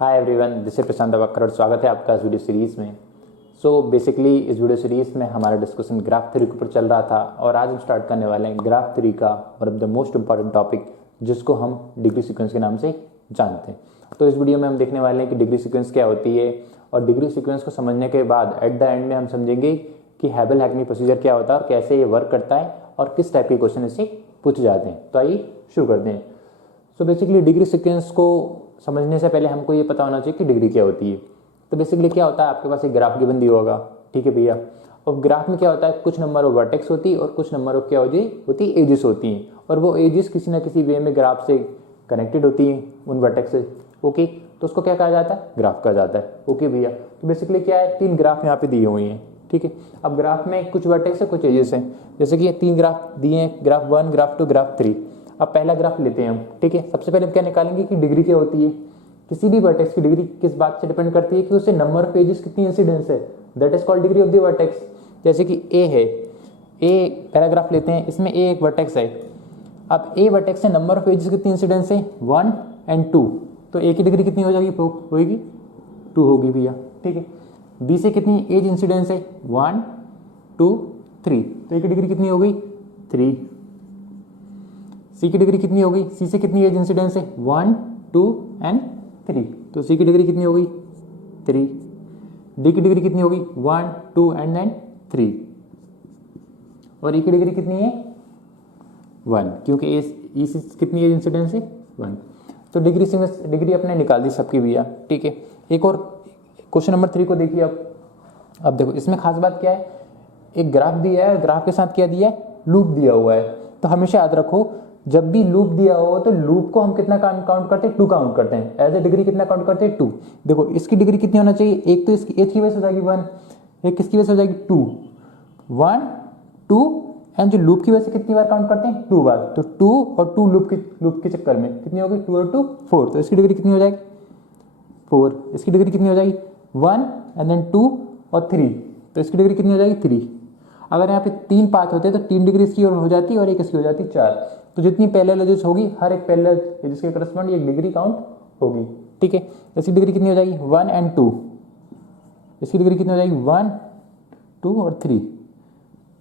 Hi everyone, this is प्रशांत दवाकर और स्वागत है आपका इस वीडियो सीरीज़ में। बेसिकली इस वीडियो सीरीज़ में हमारा डिस्कशन ग्राफ थ्योरी के ऊपर चल रहा था और आज हम स्टार्ट करने वाले हैं ग्राफ थ्योरी का one of the most important topic जिसको हम डिग्री सीक्वेंस के नाम से जानते हैं। तो इस वीडियो में हम देखने वाले हैं कि डिग्री सीक्वेंस क्या होती है और डिग्री सीक्वेंस को समझने के बाद एट द एंड में हम समझेंगे कि हेबल-हैकनी प्रोसीजर क्या होता है और कैसे ये वर्क करता है और किस टाइप के क्वेश्चन इससे पूछे जाते हैं। तो आइए शुरू करते हैं। बेसिकली डिग्री सीक्वेंस को समझने से पहले हमको ये पता होना चाहिए कि डिग्री क्या होती है। तो बेसिकली क्या होता है, आपके पास एक ग्राफ गिवन दिया होगा, ठीक है भैया। और ग्राफ में क्या होता है, कुछ नंबर ऑफ वर्टेक्स होती है और कुछ नंबर ऑफ क्या होती है एजेस होती हैं, और वो एजेस किसी ना किसी वे में ग्राफ से कनेक्टेड होती हैं उन वर्टेक्स से। ओके, तो उसको क्या कहा जाता है, ग्राफ कहा जाता है। ओके भैया, तो बेसिकली क्या है, 3 ग्राफ यहाँ पे दिए हुए हैं, ठीक है। अब ग्राफ में कुछ वर्टेक्स है, कुछ एजेस हैं। जैसे कि ये 3 ग्राफ दिए हैं, ग्राफ 1, ग्राफ 2, ग्राफ 3। अब पहला ग्राफ लेते हैं हम, ठीक है। सबसे पहले हम क्या निकालेंगे कि डिग्री क्या होती है। किसी भी वर्टेक्स की डिग्री किस बात से डिपेंड करती है कि उससे नंबर ऑफ एजेस कितनी इंसिडेंस है, that is called degree of the vertex. जैसे कि ए है, ए पैराग्राफ लेते हैं, इसमें ए एक वर्टेक्स है। अब ए वर्टेक्स से नंबर ऑफ एजेस कितनी इंसिडेंस है, 1 और 2। तो ए की डिग्री कितनी हो जाएगी, होगी 2 होगी भैया, ठीक है। बी से कितनी एज इंसिडेंस है, 1, 2, 3। तो ए की डिग्री कितनी हो गई, 3। सी की डिग्री कितनी होगी, सी से कितनी एज इंसिडेंस है, 1, 2 और 3। तो सी की डिग्री कितनी होगी, 3। डी की डिग्री कितनी होगी, 1, 2 और 3। और ई की डिग्री कितनी है, 1, क्योंकि ई से कितनी एज इंसिडेंस है, 1। तो डिग्री अपने निकाल दी सबकी भैया, ठीक है। एक और क्वेश्चन नंबर 3 को देखिए। अब देखो इसमें खास बात क्या है, एक ग्राफ दिया है और ग्राफ के साथ क्या दिया है, लूप दिया हुआ है। तो हमेशा याद रखो, जब भी लूप दिया हो तो लूप को हम कितना काउंट करते हैं, 2 काउंट करते हैं। एज ए डिग्री कितना काउंट करते हैं, 2। देखो इसकी डिग्री कितनी होना चाहिए, एक तो इसकी एज की वजह से हो जाएगी 1, एक किसकी वजह से हो जाएगी 2, 1, 2 एंड जो लूप की वजह से कितनी बार काउंट करते हैं, 2 बार। तो 2 और 2 लूप के चक्कर में कितनी होगी, 2 और 2 4। तो इसकी डिग्री कितनी हो जाएगी, 4। इसकी डिग्री कितनी हो जाएगी, 1 एंड देन 2 और 3। तो इसकी डिग्री कितनी हो जाएगी, 3। अगर यहाँ पे 3 पाथ होते हैं तो 3 डिग्री इसकी हो जाती है और एक इसकी हो जाती है 4। तो जितनी पैरेलल एजेस होगी, हर एक पैरेलल एजेस के करस्पॉन्ड एक डिग्री काउंट होगी, ठीक है। इसकी डिग्री कितनी हो जाएगी, 1 और 2। इसकी डिग्री कितनी हो जाएगी, 1, 2 और 3।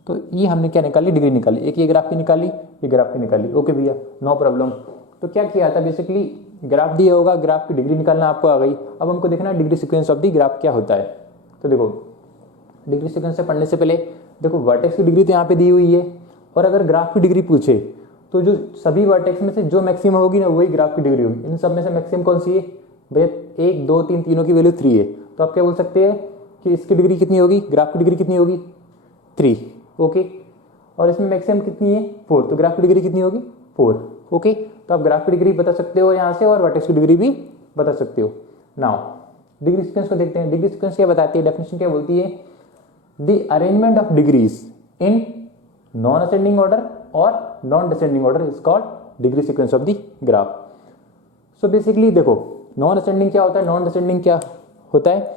तो ये हमने क्या निकाली, डिग्री निकाली। एक ये ग्राफ की निकाली, ये ग्राफ की निकाली। ओके भैया, नो प्रॉब्लम। तो क्या किया था, बेसिकली ग्राफ दिया होगा, ग्राफ की डिग्री निकालना आपको आ गई। अब हमको देखना है degree sequence of the graph क्या होता है। तो देखो डिग्री सीक्वेंस से पढ़ने से पहले देखो वर्टेक्स की डिग्री तो यहाँ पे दी हुई है, और अगर ग्राफ की डिग्री पूछे तो जो सभी वर्टेक्स में से जो मैक्सिमम होगी ना, वही ग्राफ की डिग्री होगी। इन सब में से मैक्सिमम कौन सी है भैया, 1, 2, 3 तीनों की वैल्यू 3 है। तो आप क्या बोल सकते हैं कि इसकी डिग्री कितनी होगी, ग्राफ की डिग्री कितनी होगी, 3। ओके, और इसमें मैक्सिमम कितनी है, 4। तो ग्राफ की डिग्री कितनी होगी, 4। ओके, तो आप ग्राफ की डिग्री बता सकते हो यहाँ से और वर्टेक्स की डिग्री भी बता सकते हो। नाउ डिग्री सीक्वेंस को देखते हैं। डिग्री सीक्वेंस क्या बताती है, डेफिनेशन क्या बोलती है, the arrangement of degrees in non ascending order और non descending order is called degree sequence of the graph. So basically देखो नॉन असेंडिंग क्या होता है, नॉन डिसेंडिंग क्या होता है,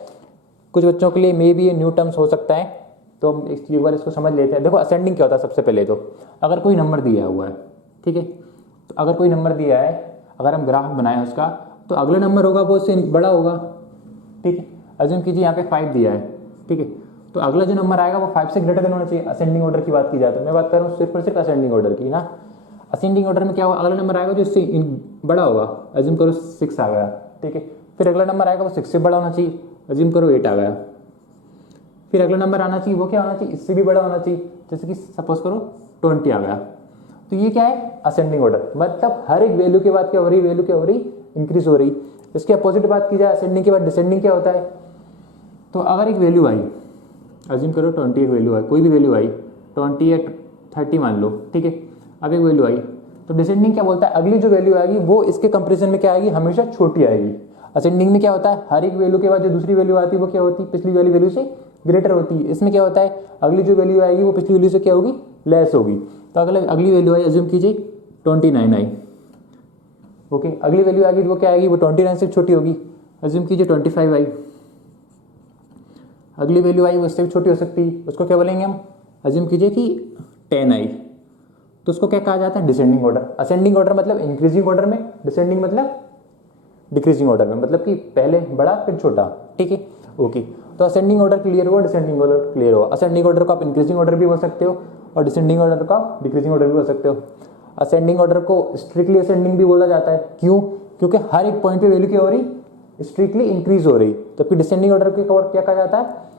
कुछ बच्चों के लिए मे बी ये न्यू टर्म्स हो सकता है, तो हम एक बार इसको समझ लेते हैं। देखो असेंडिंग क्या होता है, सबसे पहले तो अगर कोई नंबर दिया हुआ है, ठीक है, तो अगर कोई नंबर दिया है, अगर हम ग्राफ बनाएं उसका, तो अगला नंबर होगा वो उससे बड़ा होगा, ठीक है। अज्यूम कीजिए यहाँ पे 5 दिया है, ठीक है, तो अगला जो नंबर आएगा वो 5 से ग्रेटर देन होना चाहिए। असेंडिंग ऑर्डर की बात की जाए तो मैं बात कर रहा हूँ सिर्फ और सिर्फ असेंडिंग ऑर्डर की ना। असेंडिंग ऑर्डर में क्या होगा, अगला नंबर आएगा जो इससे बड़ा होगा, अज्यूम करो 6 आ गया, ठीक है। फिर अगला नंबर आएगा वो 6 से बड़ा होना चाहिए, अज्यूम करो 8 आ गया। फिर अगला नंबर आना चाहिए वो क्या होना चाहिए, इससे भी बड़ा होना चाहिए, जैसे कि सपोज करो 20 आ गया। तो ये क्या है, असेंडिंग ऑर्डर, मतलब हर एक वैल्यू के बाद क्या हो रही, वैल्यू क्या हो रही, इंक्रीज हो रही। इसके अपोजिट बात की जाए, असेंडिंग के बाद डिसेंडिंग क्या होता है, तो अगर एक वैल्यू आई, अज्यूम करो 20 एक वैल्यू आई, कोई भी वैल्यू आई, 20 या 30 मान लो, ठीक है। अब एक वैल्यू आई, तो डिसेंडिंग क्या बोलता है, अगली जो वैल्यू आएगी वो इसके कंपैरिजन में क्या आएगी, हमेशा छोटी आएगी। असेंडिंग में क्या होता है, हर एक वैल्यू के बाद जो दूसरी वैल्यू आती है वो क्या होती है, पिछली वाली वैल्यू से ग्रेटर होती है। इसमें क्या होता है, अगली जो वैल्यू आएगी वो पिछली वैल्यू से क्या होगी, लेस होगी। तो अगली वैल्यू आई, अज्यूम कीजिए 29 आई, ओके। अगली वैल्यू आएगी वो क्या आएगी, वो 29 से छोटी होगी, अज्यूम कीजिए 25 आई। अगली वैल्यू आई वो उससे भी छोटी हो सकती है, उसको क्या बोलेंगे हम, अज्यूम कीजिए कि 10 आई, तो उसको क्या कहा जाता है, डिसेंडिंग ऑर्डर। असेंडिंग ऑर्डर मतलब इंक्रीजिंग ऑर्डर में, डिसेंडिंग मतलब डिक्रीजिंग ऑर्डर में, मतलब कि पहले बड़ा फिर छोटा, ठीक है, ओके। तो असेंडिंग ऑर्डर क्लियर हुआ, डिसेंडिंग ऑर्डर क्लियर हुआ। असेंडिंग ऑर्डर को आप इंक्रीजिंग ऑर्डर भी बोल सकते हो और डिसेंडिंग ऑर्डर को आप डिक्रीजिंग ऑर्डर भी बोल सकते हो। असेंडिंग ऑर्डर को स्ट्रिक्टली असेंडिंग भी बोला जाता है, क्यों? क्योंकि हर एक पॉइंट पे वैल्यू क्या हो रही, स्ट्रिक्टली इंक्रीज हो रही। जबकि डिसेंडिंग ऑर्डर के क्या कहा जाता है,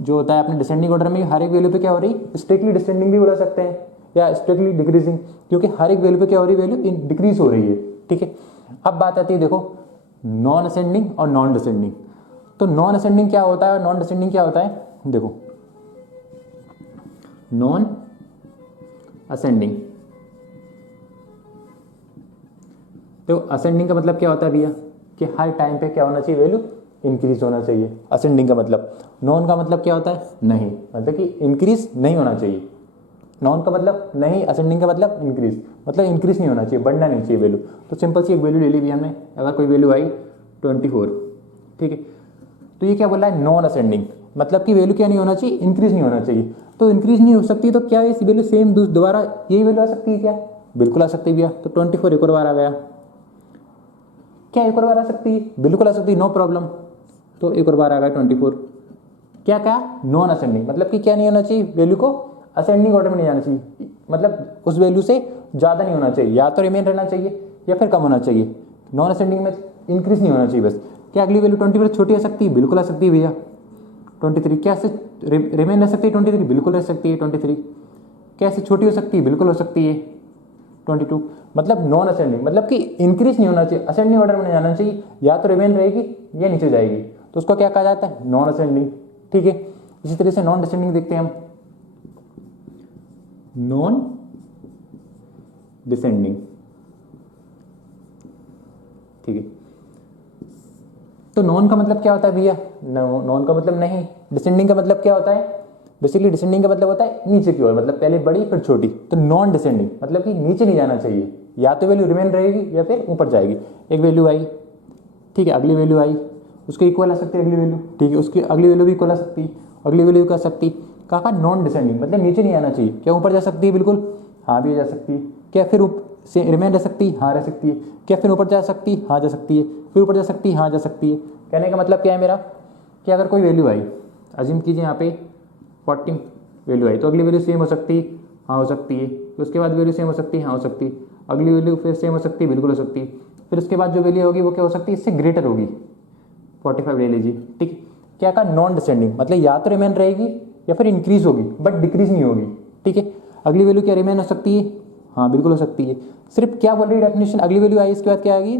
जो होता है अपने डिसेंडिंग ऑर्डर में हर एक वैल्यू पे क्या हो रही, स्ट्रिक्टली डिसेंडिंग भी बोला सकते हैं या स्ट्रिक्टली डिक्रीजिंग, क्योंकि हर एक वैल्यू पे क्या हो रही, वैल्यू डिक्रीज हो रही है, ठीक है। अब बात आती है देखो नॉन असेंडिंग और नॉन डिसेंडिंग। तो नॉन असेंडिंग क्या होता है और नॉन डिसेंडिंग क्या होता है, देखो नॉन असेंडिंग, तो असेंडिंग का मतलब क्या होता है भैया कि हर टाइम पे क्या होना चाहिए, वैल्यू इंक्रीज होना चाहिए, असेंडिंग का मतलब। नॉन का मतलब क्या होता है, नहीं, मतलब कि इंक्रीज नहीं होना चाहिए। नॉन का मतलब नहीं, असेंडिंग का मतलब इंक्रीज, मतलब इंक्रीज नहीं होना चाहिए, बढ़ना नहीं चाहिए वैल्यू। तो सिंपल सी एक वैल्यू ले ली भैया हमने, अगर कोई वैल्यू आई 24, ठीक है, तो ये क्या बोला है, नॉन असेंडिंग, मतलब कि वैल्यू क्या नहीं होना चाहिए, इंक्रीज नहीं होना चाहिए। तो इंक्रीज नहीं हो सकती तो क्या इस वैल्यू सेम दोबारा यही वैल्यू आ सकती है क्या, बिल्कुल आ सकती है भैया। तो 24 एक और बार आ गया, क्या एक और बार आ सकती है, बिल्कुल आ सकती है, नो प्रॉब्लम। तो एक और बार आ गया 24, क्या क्या, नॉन असेंडिंग, मतलब कि क्या नहीं होना चाहिए, वैल्यू को असेंडिंग ऑर्डर में नहीं जाना चाहिए, मतलब उस वैल्यू से ज़्यादा नहीं होना चाहिए, या तो रिमेन रहना चाहिए या फिर कम होना चाहिए। नॉन असेंडिंग में इंक्रीज नहीं होना चाहिए बस। क्या अगली वैल्यू 24 छोटी आ सकती है, बिल्कुल आ सकती है भैया। 23 क्या से रिमेन रह सकती है, 23 बिल्कुल रह सकती है, 23 कैसे छोटी हो सकती है, बिल्कुल हो सकती है, 22। मतलब नॉन असेंडिंग, मतलब कि इंक्रीज नहीं होना चाहिए, असेंडिंग ऑर्डर में नहीं जाना चाहिए, या तो रिमेन रहेगी या नीचे जाएगी, तो उसको क्या कहा जाता है, नॉन असेंडिंग, ठीक है। इसी तरह से नॉन डिसेंडिंग देखते हैं हम, नॉन डिसेंडिंग, ठीक है। तो नॉन का मतलब क्या होता है भैया, नॉन का मतलब नहीं। डिसेंडिंग का मतलब क्या होता है, बेसिकली डिसेंडिंग का मतलब होता है नीचे की ओर, मतलब पहले बड़ी फिर छोटी। तो नॉन डिसेंडिंग मतलब कि नीचे नहीं जाना चाहिए, या तो वैल्यू रिमेन रहेगी या फिर ऊपर जाएगी। एक वैल्यू आई, ठीक है, अगली वैल्यू आई, उसके इक्वल आ सकती है अगली वैल्यू, ठीक है, उसकी अगली वैल्यू भी इक्वल आ सकती है, अगली वैल्यू भी आ सकती है। कहा नॉन डिसेंडिंग मतलब नीचे नहीं आना चाहिए, क्या ऊपर जा सकती है, बिल्कुल हाँ भी जा सकती है। क्या फिर से रिमेन रह सकती है, हाँ रह सकती है। क्या फिर ऊपर जा सकती है, हाँ जा सकती है। फिर ऊपर जा सकती है, हाँ जा सकती है। कहने का मतलब क्या है मेरा, कि अगर कोई वैल्यू आई, अज्यूम कीजिए यहाँ पे 40 वैल्यू आई, तो अगली वैल्यू सेम हो सकती है, हाँ हो सकती है। फिर उसके बाद वैल्यू सेम हो सकती है, हाँ हो सकती है। अगली वैल्यू फिर सेम हो सकती है, बिल्कुल हो सकती है। फिर उसके बाद जो वैल्यू होगी वो क्या हो सकती है, इससे ग्रेटर होगी, 45 ले लीजिए, ठीक है। क्या कहा, नॉन डिसेंडिंग मतलब या तो रिमेन रहेगी या फिर इंक्रीज होगी, बट डिक्रीज नहीं होगी, ठीक है। अगली वैल्यू क्या रिमेन हो सकती है, हाँ बिल्कुल हो सकती है। सिर्फ क्या बोल रही है डेफिनेशन, अगली वैल्यू आई इसके बाद क्या आएगी,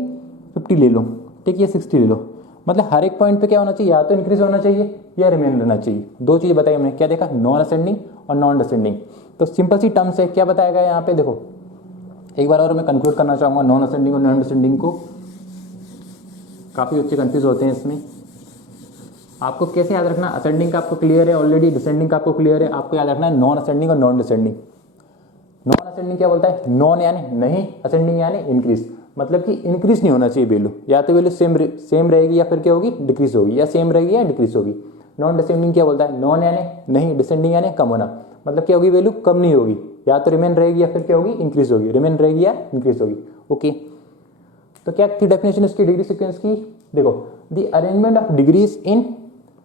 50 ले लो, ठीक है, 60 ले लो। मतलब हर एक पॉइंट पे क्या होना चाहिए, या तो इंक्रीज होना चाहिए या रिमेन रहना चाहिए। दो चीज़ बताई हमने, क्या देखा, नॉन असेंडिंग और नॉन डिसेंडिंग। तो सिंपल सी टर्म्स है, क्या बताया गया यहाँ पे, देखो एक बार और मैं कंक्लूड करना चाहूँगा नॉन असेंडिंग और नॉन डिसेंडिंग को। काफ़ी बच्चे कंफ्यूज होते हैं इसमें, आपको कैसे याद रखना, असेंडिंग का आपको क्लियर है ऑलरेडी, डिसेंडिंग का आपको क्लियर है, आपको याद रखना है नॉन असेंडिंग और नॉन डिसेंडिंग। नॉन असेंडिंग क्या बोलता है, नॉन यानी नहीं, असेंडिंग यानी इंक्रीज, मतलब कि इंक्रीज नहीं होना चाहिए वैल्यू, या तो वैल्यू सेम रहेगी या फिर क्या होगी, डिक्रीज होगी, या सेम रहेगी या डिक्रीज होगी। नॉन डिसेंडिंग क्या बोलता है, नॉन यानी नहीं, डिसेंडिंग यानी कम होना, मतलब क्या होगी, वैल्यू कम नहीं होगी, या तो रिमेन रहेगी या फिर क्या होगी, इंक्रीज होगी, रिमेन रहेगी या इंक्रीज होगी, ओके। तो क्या थी डेफिनेशन इसकी डिग्री सीक्वेंस की, देखो the arrangement of degrees in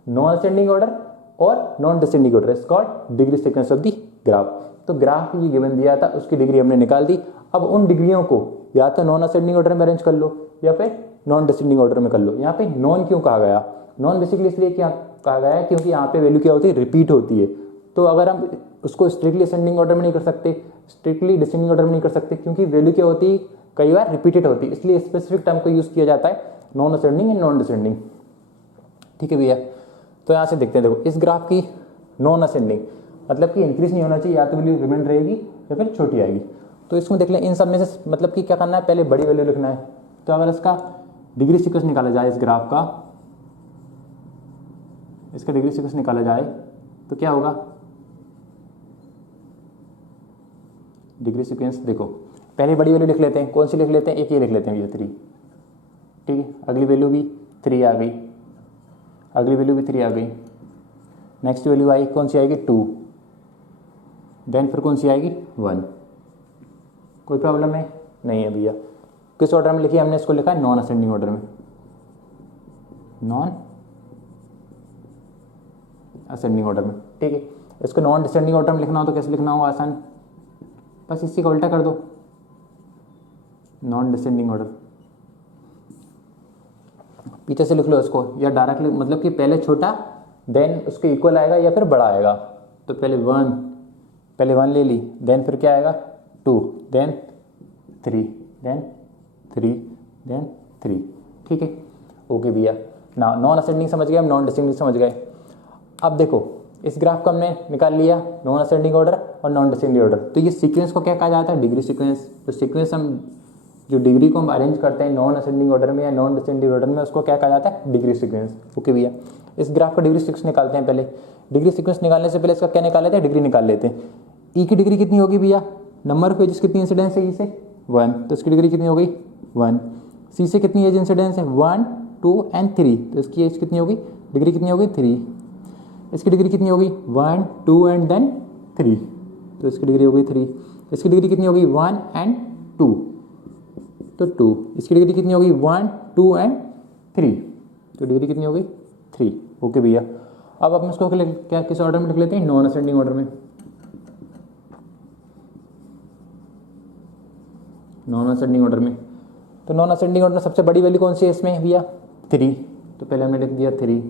non ascending order और non descending order is called degree sequence of the graph. तो ग्राफ ये गिवन दिया था, उसकी डिग्री हमने निकाल दी। अब उन डिग्रियों को या तो नॉन असेंडिंग ऑर्डर में अरेंज कर लो या फिर नॉन डिसेंडिंग ऑर्डर में कर लो। यहाँ पे नॉन क्यों कहा गया, नॉन बेसिकली इसलिए क्या कहा गया है क्योंकि यहाँ पे वैल्यू क्या होती है, रिपीट होती है। तो अगर हम उसको स्ट्रिक्टली असेंडिंग ऑर्डर में नहीं कर सकते, स्ट्रिक्टली डिसेंडिंग ऑर्डर में नहीं कर सकते, क्योंकि वैल्यू क्या होती है, कई बार रिपीटेड होती है, इसलिए स्पेसिफिक टर्म को यूज किया जाता है non ascending and non descending, ठीक है भैया। तो यहाँ से देखते हैं, देखो इस ग्राफ की नॉन असेंडिंग मतलब कि इंक्रीज नहीं होना चाहिए, या तो वैल्यू रिमेन रहेगी या फिर छोटी आएगी। तो इसमें देख लें, इन सब में से मतलब कि क्या करना है, पहले बड़ी वैल्यू लिखना है। तो अगर इसका डिग्री सीक्वेंस निकाला जाए, इस ग्राफ का इसका डिग्री सीक्वेंस निकाला जाए तो क्या होगा, डिग्री सीक्वेंस देखो पहले बड़ी वैल्यू लिख लेते हैं, कौन सी लिख लेते हैं, एक ये लिख लेते हैं, ये 3, ठीक है। अगली वैल्यू भी 3 आ गई, अगली वैल्यू भी 3 आ गई, नेक्स्ट वैल्यू आई कौन सी आएगी, 2, देन फिर कौन सी आएगी, 1। कोई प्रॉब्लम है नहीं है भैया। किस ऑर्डर में लिखी है हमने इसको, लिखा है नॉन असेंडिंग ऑर्डर में, नॉन असेंडिंग ऑर्डर में। ठीक है, इसको नॉन डिसेंडिंग ऑर्डर में लिखना हो तो कैसे लिखना हो, आसान, बस इसी को उल्टा कर दो, नॉन डिसेंडिंग ऑर्डर। पीछे से लिख लो इसको, या डायरेक्टली मतलब कि पहले छोटा देन उसके इक्वल आएगा या फिर बड़ा आएगा। तो पहले वन ले ली, देन फिर क्या आएगा 2, देन 3, देन 3, देन 3। ठीक है, ओके भैया। ना नॉन असेंडिंग समझ गए हम, नॉन डिसेंडिंग समझ गए। अब देखो इस ग्राफ को हमने निकाल लिया, नॉन असेंडिंग ऑर्डर और नॉन डिसेंडिंग ऑर्डर। तो ये सीक्वेंस को क्या कहा जाता है, डिग्री सीक्वेंस। तो सीक्वेंस हम जो डिग्री को हम अरेंज करते हैं नॉन असेंडिंग ऑर्डर में या नॉन डिसेंडिंग ऑर्डर में, उसको क्या कहा जाता है, डिग्री सीक्वेंस। ओके भैया, इस ग्राफ का डिग्री सीक्वेंस निकालते हैं। पहले डिग्री सीक्वेंस निकालने से पहले इसका क्या निकाल लेते हैं, डिग्री निकाल लेते हैं। ई की डिग्री कितनी होगी भैया, नंबर ऑफ एजेस कितनी इंसिडेंस है, ई से 1, तो इसकी डिग्री कितनी हो गई 1। सी से कितनी एज इंसिडेंस है 1, 2 एंड 3, तो इसकी एज कितनी होगी, डिग्री कितनी होगी 3। इसकी डिग्री कितनी होगी 1, 2 एंड देन 3, तो इसकी डिग्री होगी 3। इसकी डिग्री कितनी होगी 1 एंड 2, तो 2। इसकी डिग्री कितनी होगी 1, 2 एंड 3, तो डिग्री कितनी होगी 3। ओके भैया, अब हम इसको क्या किस ऑर्डर में लिख लेते हैं, नॉन असेंडिंग ऑर्डर में। नॉन असेंडिंग ऑर्डर में, तो नॉन असेंडिंग ऑर्डर में सबसे बड़ी वैल्यू कौन सी है इसमें भैया 3, तो पहले हमने लिख दिया 3।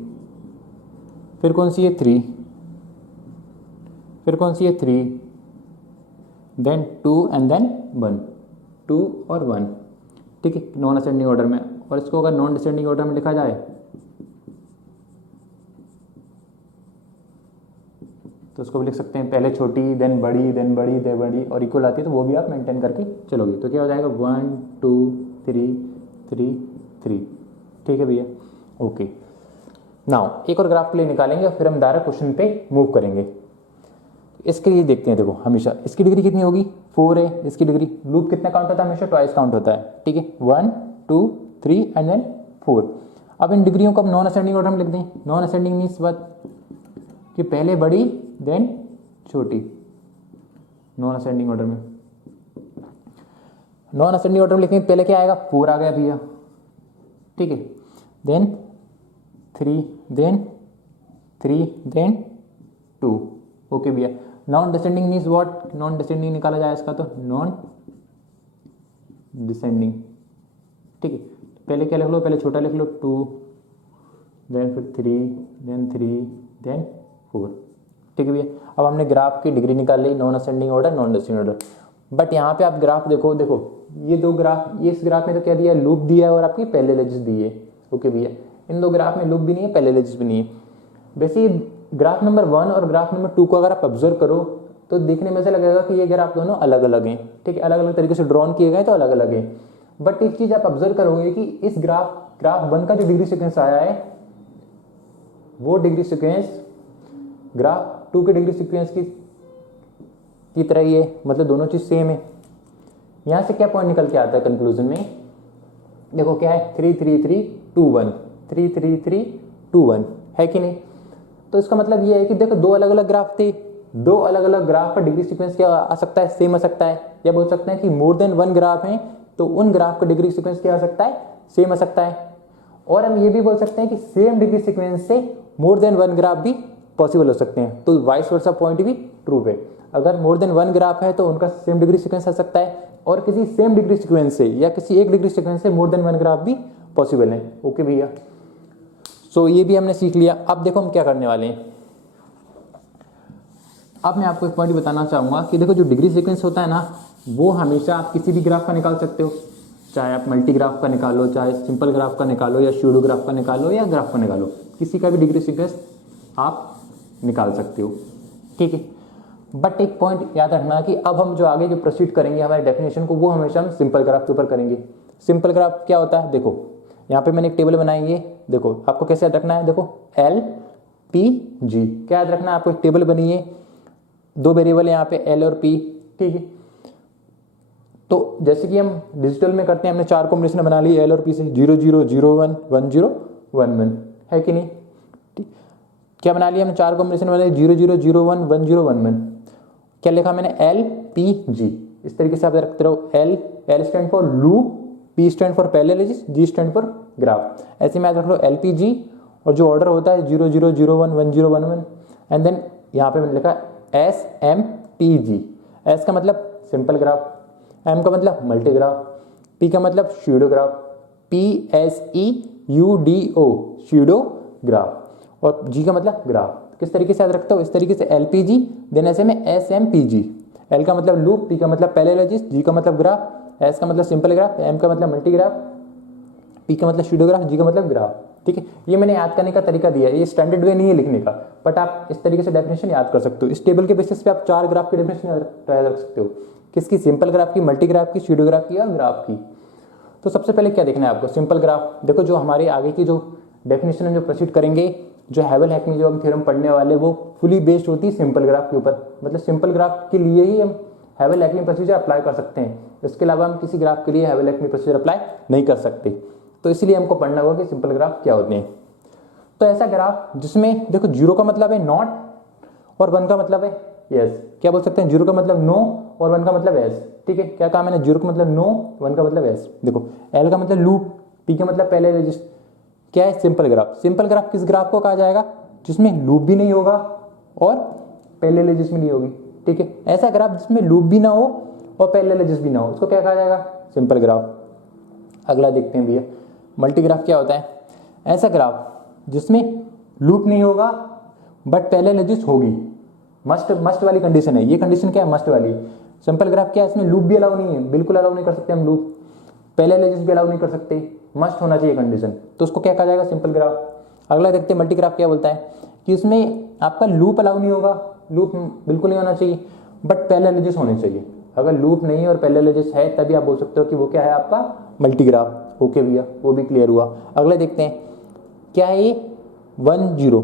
फिर कौन सी है 3, फिर कौन सी है 3, देन 2 एंड देन 1, 2 और 1। ठीक है, नॉन असेंडिंग ऑर्डर में। और इसको अगर नॉन डिसेंडिंग ऑर्डर में लिखा जाए तो उसको भी लिख सकते हैं, पहले छोटी देन बड़ी देन बड़ी देन बड़ी और इक्वल आती है, तो वो भी आप मेंटेन करके चलोगे। तो क्या हो जाएगा 1, 2, 3, 3, 3। ठीक है भैया, ओके। नाउ एक और ग्राफ के लिए निकालेंगे, फिर हम डायरेक्ट क्वेश्चन पे मूव करेंगे। इसके लिए देखते हैं, देखो हमेशा इसकी डिग्री कितनी होगी 4 है, इसकी डिग्री, लूप कितना काउंट होता है, हमेशा ट्वाइस काउंट होता है। ठीक है, 1, 2, 3 एंड देन 4। अब इन डिग्रियों को हम नॉन असेंडिंग ऑर्डर में लिख दें। नॉन असेंडिंग मीन्स व्हाट, कि पहले बड़ी देन छोटी, नॉन असेंडिंग ऑर्डर में। नॉन असेंडिंग ऑर्डर में लिखेंगे, पहले क्या आएगा 4 आ गया भैया। ठीक है, देन 3, देन 3, देन 2। ओके भैया, non descending means what, non descending निकाला जाए इसका, तो नॉन डिसेंडिंग। ठीक है, पहले क्या लिख लो, पहले छोटा लिख लो 2, देन फिर 3, देन 3, देन 4। ठीक है भैया, अब हमने ग्राफ की डिग्री निकाल ली, non ascending order non descending order. But यहाँ पे आप ग्राफ देखो, देखो ये दो ग्राफ, ये इस ग्राफ में तो क्या दिया है, लूप दिया है और आपकी पैरेलल एजेस दी है। ओके भैया, इन दो ग्राफ में लूप भी नहीं है, पैरेलल एजेस भी नहीं है। वैसे ग्राफ नंबर 1 और ग्राफ नंबर 2 को अगर आप ऑब्जर्व करो तो देखने में से लगेगा कि ये ग्राफ दोनों अलग अलग हैं। ठीक है, अलग अलग तरीके से ड्रॉन किए गए तो अलग अलग हैं। बट एक चीज आप ऑब्जर्व करोगे कि इस ग्राफ 1 का जो डिग्री सीक्वेंस आया है वो डिग्री सीक्वेंस ग्राफ 2 के डिग्री सीक्वेंस की तरह ही है, मतलब दोनों चीज सेम है। यहां से क्या पॉइंट निकल के आता है कंक्लूजन में, देखो क्या है 3 3 3 2 1, 3 3 3 2 1 है कि नहीं। तो इसका मतलब ये है कि देखो दो अलग अलग ग्राफ थे, दो अलग अलग ग्राफ का डिग्री सीक्वेंस क्या आ सकता है, सेम आ सकता है। या बोल सकते हैं कि मोर देन 1 ग्राफ है तो उन ग्राफ का डिग्री सीक्वेंस क्या आ सकता है, सेम आ सकता है। और हम ये भी बोल सकते हैं कि सेम डिग्री सीक्वेंस से मोर देन 1 ग्राफ भी पॉसिबल हो सकते हैं। तो वाइस वर्सा पॉइंट भी ट्रू है, अगर मोर देन 1 ग्राफ है तो उनका सेम डिग्री सीक्वेंस आ सकता है, और किसी सेम डिग्री सीक्वेंस से या किसी एक डिग्री सीक्वेंस से मोर देन 1 ग्राफ भी पॉसिबल है। ओके भैया, सो ये भी हमने सीख लिया। अब देखो हम क्या करने वाले हैं। अब मैं आपको एक पॉइंट बताना चाहूंगा कि देखो जो डिग्री सीक्वेंस होता है ना, वो हमेशा आप किसी भी ग्राफ का निकाल सकते हो, चाहे आप मल्टी ग्राफ का निकालो, चाहे सिंपल ग्राफ का निकालो, या स्यूडो ग्राफ का निकालो, या ग्राफ का निकालो, किसी का भी डिग्री सीक्वेंस आप निकाल सकते हो। ठीक है, बट एक पॉइंट याद रखना कि अब हम जो आगे जो प्रोसीड करेंगे हमारे डेफिनेशन को, वो हमेशा हम सिंपल ग्राफ के ऊपर करेंगे। सिंपल ग्राफ क्या होता है, देखो यहाँ पे मैंने एक टेबल बनाई है, देखो आपको कैसे याद रखना है, देखो L P G, क्या याद रखना है आपको, एक टेबल बनी है, दो वेरिएबल है यहाँ पे L और P। ठीक है, तो जैसे कि हम डिजिटल में करते हैं, हमने 4 कॉम्बिनेशन बना ली L और P से, 0 0 0 1 1 0 1 1, है कि नहीं। क्या बना लिया हमने, 4 कॉम्बिनेशन बना 0 0 0 1 1 0 1 1। क्या लिखा मैंने, L P G। इस तरीके से आप रखते रहो, L stand for loop, P stand for पैरेललिस्ट, G स्टैंड फॉर ग्राफ। ऐसे में याद रख लो LPG, और जो ऑर्डर होता है 0 0 0 1 1 0 1 1, एंड देन यहाँ पे मैंने लिखा SMPG। S का मतलब सिंपल ग्राफ, M का मतलब मल्टीग्राफ, P का मतलब स्यूडोग्राफ, PSEUDO स्यूडोग्राफ, और G का मतलब ग्राफ। किस तरीके से याद रखते हो? इस तरीके से LPG, देन ऐसे में SMPG। L का मतलब लूप, P का मतलब पैरेललिस्ट, G का मतलब ग्राफ, S का मतलब सिंपल ग्राफ, M का मतलब मल्टीग्राफ, P का मतलब स्यूडोग्राफ, G का मतलब ग्राफ। ठीक है, ये मैंने याद करने का तरीका दिया है, ये स्टैंडर्ड वे नहीं है लिखने का, बट आप इस तरीके से डेफिनेशन याद कर सकते हो। इस टेबल के बेसिस पे आप 4 ग्राफ की डेफिनेशन याद रख सकते हो। किसकी? सिंपल ग्राफ की, मल्टीग्राफ की, स्यूडोग्राफ की और ग्राफ की। तो सबसे पहले क्या देखना है आपको? Simple graph. देखो जो हमारे आगे की जो डेफिनेशन हम जो प्रोसीड करेंगे, जो हैवेल-हैकमी जो हम थ्योरम पढ़ने वाले, वो फुली बेस्ड होती है सिंपल ग्राफ के ऊपर। मतलब सिंपल ग्राफ के लिए ही हम हैवेल-हैकमी प्रोसीजर अप्लाई कर सकते हैं, इसके अलावा हम किसी ग्राफ के लिए हैवेल-हैकमी प्रोसीजर अप्लाई नहीं कर सकते। तो इसलिए हमको पढ़ना होगा कि सिंपल ग्राफ क्या होते हैं। तो ऐसा ग्राफ जिसमें देखो 0 का मतलब है नॉट और 1 का मतलब है यस। क्या बोल सकते हैं? 0 का मतलब नो और 1 का मतलब यस। ठीक है, क्या कहा मैंने? 0 का मतलब नो, 1 का मतलब यस। देखो L का मतलब लूप, P का मतलब पैरेललिस्ट, क्या है? Simple graph. सिंपल ग्राफ किस ग्राफ को कहा जाएगा? जिसमें लूप भी नहीं होगा और पैरेललिस्ट भी नहीं होगी। ठीक है, ऐसा ग्राफ जिसमें लूप भी ना हो और पैरेललिस्ट भी ना हो, उसको क्या कहा जाएगा? Simple graph. अगला देखते हैं भैया, मल्टीग्राफ क्या होता है? ऐसा ग्राफ जिसमें लूप नहीं होगा बट पैरेललिस्ट होगी। मस्ट वाली कंडीशन है ये। कंडीशन क्या है? मस्ट वाली। सिंपल ग्राफ क्या है? इसमें लूप भी अलाउ नहीं है, बिल्कुल अलाउ नहीं कर सकते हम लूप, पैरेललिस्ट भी अलाउ नहीं कर सकते, मस्ट होना चाहिए कंडीशन, तो उसको क्या कहा जाएगा? Simple graph. अगला देखते हैं मल्टीग्राफ क्या बोलता है कि इसमें आपका लूप अलाउ नहीं होगा, लूप बिल्कुल नहीं होना चाहिए, बट पैरेललिस्ट होने चाहिए। अगर लूप नहीं है और पैरेललिस्ट है तभी आप बोल सकते हो कि वो क्या है? आपका मल्टीग्राफ। ओके भैया, वो भी क्लियर हुआ। अगला देखते हैं क्या है? 1 0,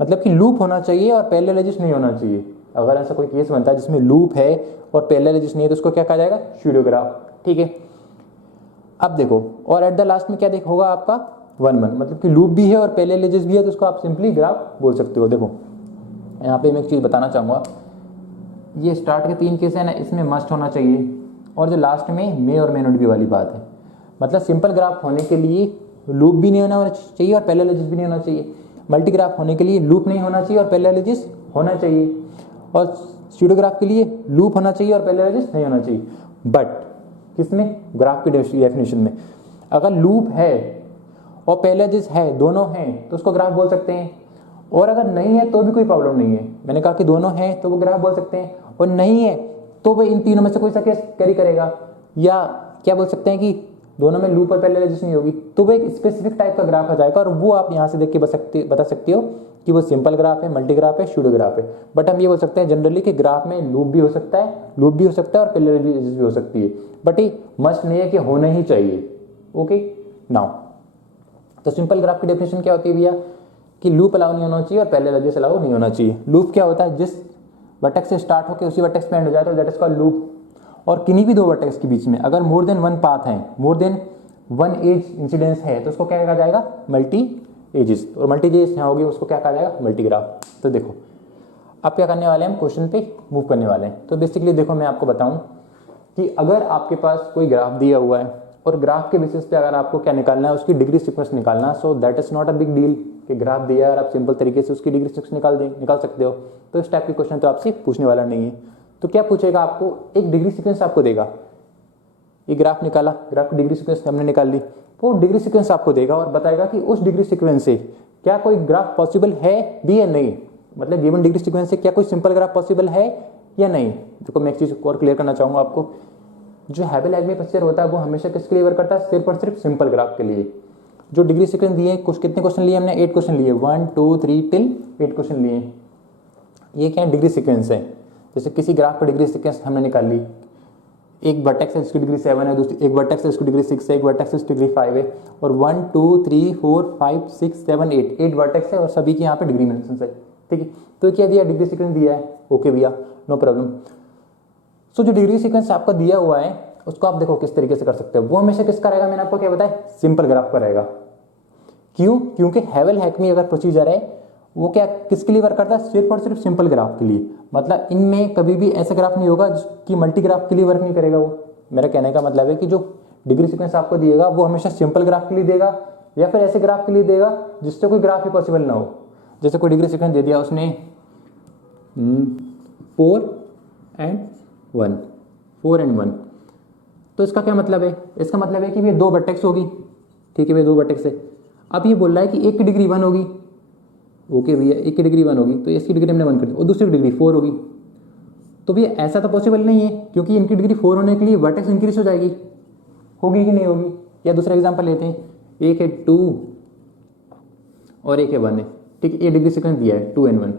मतलब कि लूप होना चाहिए और पैरेललिस्ट नहीं होना चाहिए। अगर ऐसा कोई केस बनता है जिसमें लूप है और पैरेललिस्ट नहीं है तो उसको क्या कहा जाएगा? स्यूडोग्राफ। ठीक है, अब देखो, और एट द लास्ट में क्या देख होगा आपका? 1 1, मतलब कि लूप भी है और पैरेललिस्ट भी है, तो उसको आप सिंपली ग्राफ बोल सकते हो। देखो यहाँ पे मैं एक चीज़ बताना चाहूँगा, ये स्टार्ट के 3 केस है ना, इसमें मस्ट होना चाहिए, और जो लास्ट में मे और मे नॉट बी वाली बात है। मतलब सिंपल ग्राफ होने के लिए लूप भी नहीं होना चाहिए और पैरेललिस्ट भी नहीं होना चाहिए। मल्टीग्राफ होने के लिए लूप नहीं होना चाहिए और पैरेललिस्ट होना चाहिए, और स्यूडोग्राफ के लिए लूप होना चाहिए और पैरेललिस्ट नहीं होना चाहिए। बट किसमें? ग्राफ की डेफिनेशन में अगर लूप है और पैरेललिस्ट है, दोनों हैं, तो उसको ग्राफ बोल सकते हैं, और अगर नहीं है तो भी कोई प्रॉब्लम नहीं है। मैंने कहा कि दोनों हैं तो वो ग्राफ बोल सकते हैं, और नहीं है तो वो इन तीनों में से कोई सा केस कैरी करेगा, या क्या बोल सकते हैं कि दोनों में लूप और पैरेललिस्ट नहीं होगी, तो वो एक स्पेसिफिक टाइप का ग्राफ आ जाएगा, और वो आप यहाँ से देख के बता सकते हो कि वो सिंपल ग्राफ है, मल्टीग्राफ है, स्यूडोग्राफ है। बट हम ये बोल सकते हैं जनरली कि ग्राफ में लूप भी हो सकता है, और पैरेललिस्ट भी हो सकती है, बट ये मस्ट नहीं है कि होना ही चाहिए। ओके, नाउ तो सिंपल ग्राफ की डेफिनेशन क्या होती है भैया? कि लूप अलाउ नहीं होना चाहिए और पैरेललिस्ट अलाउ नहीं होना चाहिए। लूप क्या होता है? जिस वर्टेक्स से स्टार्ट होकर उसी वर्टेक्स पे एंड हो जाए तो दैट इज कॉल्ड लूप। और किन्हीं भी 2 वर्टेक्स के बीच में अगर मोर देन 1 पाथ है, मोर देन 1 एज इंसिडेंस है, तो उसको क्या कहा जाएगा? Multi edges. और मल्टी एजेस यहाँ होगी उसको क्या कहा जाएगा? मल्टीग्राफ। तो देखो अब क्या करने वाले हैं हम? क्वेश्चन पे मूव करने वाले हैं। तो बेसिकली देखो मैं आपको बताऊं कि अगर आपके पास कोई ग्राफ दिया हुआ है और ग्राफ के बेसिस पे अगर आपको क्या निकालना है? उसकी डिग्री सीक्वेंस निकालना। So that is not a big deal कि ग्राफ दिया है और आप सिंपल तरीके से उसकी डिग्री सीक्वेंस निकाल सकते हो। तो इस टाइप के क्वेश्चन तो आपसे पूछने वाला नहीं है। तो क्या पूछेगा आपको? एक डिग्री सीक्वेंस आपको देगा, ये ग्राफ निकाला, ग्राफ की डिग्री सीक्वेंस हमने निकाल ली, तो डिग्री सीक्वेंस आपको देगा और बताएगा कि उस डिग्री सीक्वेंस से क्या कोई ग्राफ पॉसिबल है भी या नहीं। मतलब गिवन डिग्री सीक्वेंस से क्या कोई सिंपल ग्राफ पॉसिबल है या नहीं। देखो मैं एक चीज और क्लियर करना चाहूंगा आपको, जो हैवेल-हैकमी प्रोसीजर होता है वो हमेशा किसके लिए वर्क करता है? सिर्फ और सिर्फ सिंपल ग्राफ के लिए। जो डिग्री सीक्वेंस दिए, कुछ कितने क्वेश्चन लिए हमने? 8 क्वेश्चन लिए, 1 2 3 टिल 8 क्वेश्चन लिए। ये क्या है? डिग्री सीक्वेंस है। जैसे किसी ग्राफ का डिग्री सीक्वेंस हमने निकाल ली, एक वर्टेक्स है जिसकी डिग्री 7 है, दूसरी एक वर्टेक्स है जिसकी डिग्री 6 है, एक वर्टेक्स है जिसकी डिग्री 5 है, और 1 2 3 4 5 6 7 8 वर्टेक्स है और सभी की यहाँ पे डिग्री मेंशन है। ठीक है, तो क्या दिया? डिग्री सीक्वेंस दिया है। ओके भैया, नो प्रॉब्लम। सो जो डिग्री सीक्वेंस आपका दिया हुआ है उसको आप देखो किस तरीके से कर सकते हो। वो हमेशा किसका रहेगा? मैंने आपको क्या बताया? सिंपल ग्राफ का रहेगा। क्यों? क्योंकि हैवेल-हैकमी अगर प्रोसीजर है वो क्या किसके लिए वर्क करता है? सिर्फ और सिर्फ सिंपल ग्राफ के लिए। मतलब इनमें कभी भी ऐसा ग्राफ नहीं होगा कि मल्टी ग्राफ के लिए वर्क नहीं करेगा वो। मेरा कहने का मतलब है कि जो डिग्री सीक्वेंस आपको दिएगा वो हमेशा सिंपल ग्राफ के लिए देगा या फिर ऐसे ग्राफ के लिए देगा जिससे कोई ग्राफ ही पॉसिबल ना हो। जैसे कोई डिग्री सीक्वेंस दे दिया उसने 4 and 1, 4 and 1, तो इसका क्या मतलब है? इसका मतलब है कि ये 2 वर्टेक्स होगी, ठीक है, ये 2 वर्टेक्स है। अब ये बोल रहा है कि एक की डिग्री 1 होगी, ओके भैया, एक की डिग्री 1 होगी तो इसकी डिग्री हमने 1 कर दी और दूसरी की डिग्री 4 होगी। तो भैया ऐसा तो पॉसिबल नहीं है क्योंकि इनकी डिग्री 4 होने के लिए वर्टेक्स इंक्रीज हो जाएगी, होगी कि नहीं होगी? या दूसरा एग्जांपल लेते हैं, एक है 2 और एक है 1 है, ठीक है, ये डिग्री सीक्वेंस दिया है 2 and 1,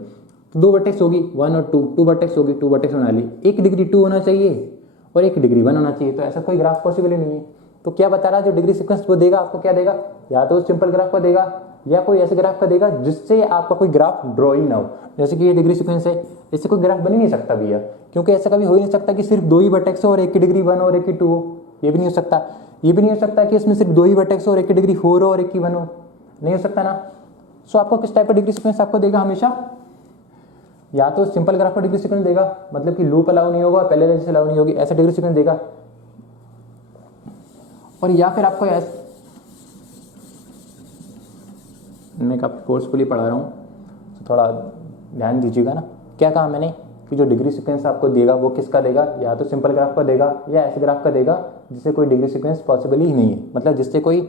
तो 2 वर्टेक्स होगी 1 और 2, 2 वर्टेक्स होगी, 2 वर्टेक्स बना ली, एक डिग्री 2 होना चाहिए और एक डिग्री 1 होना चाहिए, तो ऐसा कोई ग्राफ पॉसिबल ही नहीं है। तो क्या बता रहा है जो डिग्री सीक्वेंस वो देगा आपको, क्या देगा? या तो सिंपल ग्राफ का देगा या कोई ऐसे ग्राफ का देगा जिससे आपका कोई ग्राफ ड्रॉ ही ना हो। जैसे कि ये डिग्री सीक्वेंस है, इससे कोई ग्राफ बन ही नहीं सकता भैया, क्योंकि ऐसा कभी हो ही नहीं सकता कि सिर्फ 2 ही वर्टेक्स हो और एक की डिग्री 1 और एक की 2 हो, ये भी नहीं हो सकता। ये भी नहीं हो सकता कि इसमें सिर्फ 2 ही वर्टेक्स हो और एक की डिग्री 4 हो और एक की 1 हो, नहीं हो सकता ना। सो आपको किस टाइप का डिग्री सीक्वेंस आपको देगा हमेशा? या तो सिंपल ग्राफ का डिग्री सीक्वेंस देगा, मतलब कि लूप अलाउ नहीं होगा, पैरेलल अलाउ नहीं होगी, ऐसा डिग्री सीक्वेंस देगा। और या फिर आपको ऐसा, मैं काफ़ी फोर्सफुली पढ़ा रहा हूँ तो थोड़ा ध्यान दीजिएगा ना। क्या कहा मैंने कि जो डिग्री सीक्वेंस आपको देगा वो किसका देगा? या तो सिंपल ग्राफ का देगा या ऐसे ग्राफ का देगा जिससे कोई डिग्री सीक्वेंस पॉसिबल ही नहीं है, मतलब जिससे कोई,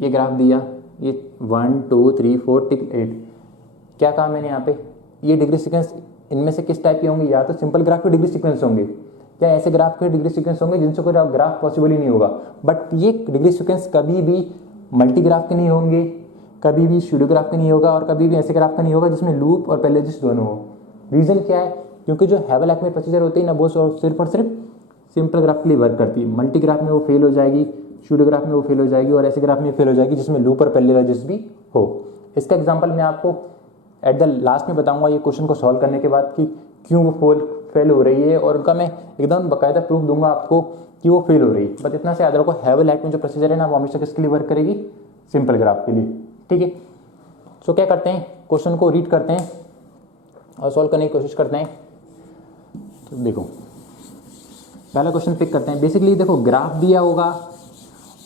ये ग्राफ दिया, ये 1 2 3 4 8, क्या कहा मैंने यहाँ पे? ये डिग्री सीक्वेंस इनमें से किस टाइप के होंगे? या तो सिंपल ग्राफ के डिग्री सीक्वेंस होंगे या ऐसे ग्राफ के डिग्री सीक्वेंस होंगे जिनसे कोई ग्राफ पॉसिबल ही नहीं होगा। बट ये डिग्री सीक्वेंस कभी भी मल्टी ग्राफ के नहीं होंगे, कभी भी स्यूडो ग्राफ के नहीं होगा और कभी भी ऐसे ग्राफ का नहीं होगा जिसमें लूप और पैरेलल दोनों हो। रीजन क्या है? क्योंकि जो हेवल-एक्मे प्रोसीजर होती है ना, वो सिर्फ और सिर्फ सिंपल ग्राफ के लिए वर्क करती है। मल्टी ग्राफ में वो फेल हो जाएगी, स्यूडो ग्राफ में वो फेल हो जाएगी और ऐसे ग्राफ में फेल हो जाएगी जिसमें लूप और पैरेलल भी हो। इसका एग्जाम्पल मैं आपको एट द लास्ट में बताऊंगा, ये क्वेश्चन को सॉल्व करने के बाद, कि क्यों वो फेल हो रही है, और उनका मैं एकदम बाकायदा प्रूफ दूंगा आपको कि वो फेल हो रही है। बस इतना से याद रखो, हेवल-एक्मे जो प्रोसीजर है ना, वो हमेशा किसके लिए वर्क करेगी? सिंपल ग्राफ के लिए, ठीक है। सो क्या करते हैं, क्वेश्चन को रीड करते हैं और सॉल्व करने की कोशिश करते हैं। तो देखो पहला क्वेश्चन पिक करते हैं। बेसिकली देखो, ग्राफ दिया होगा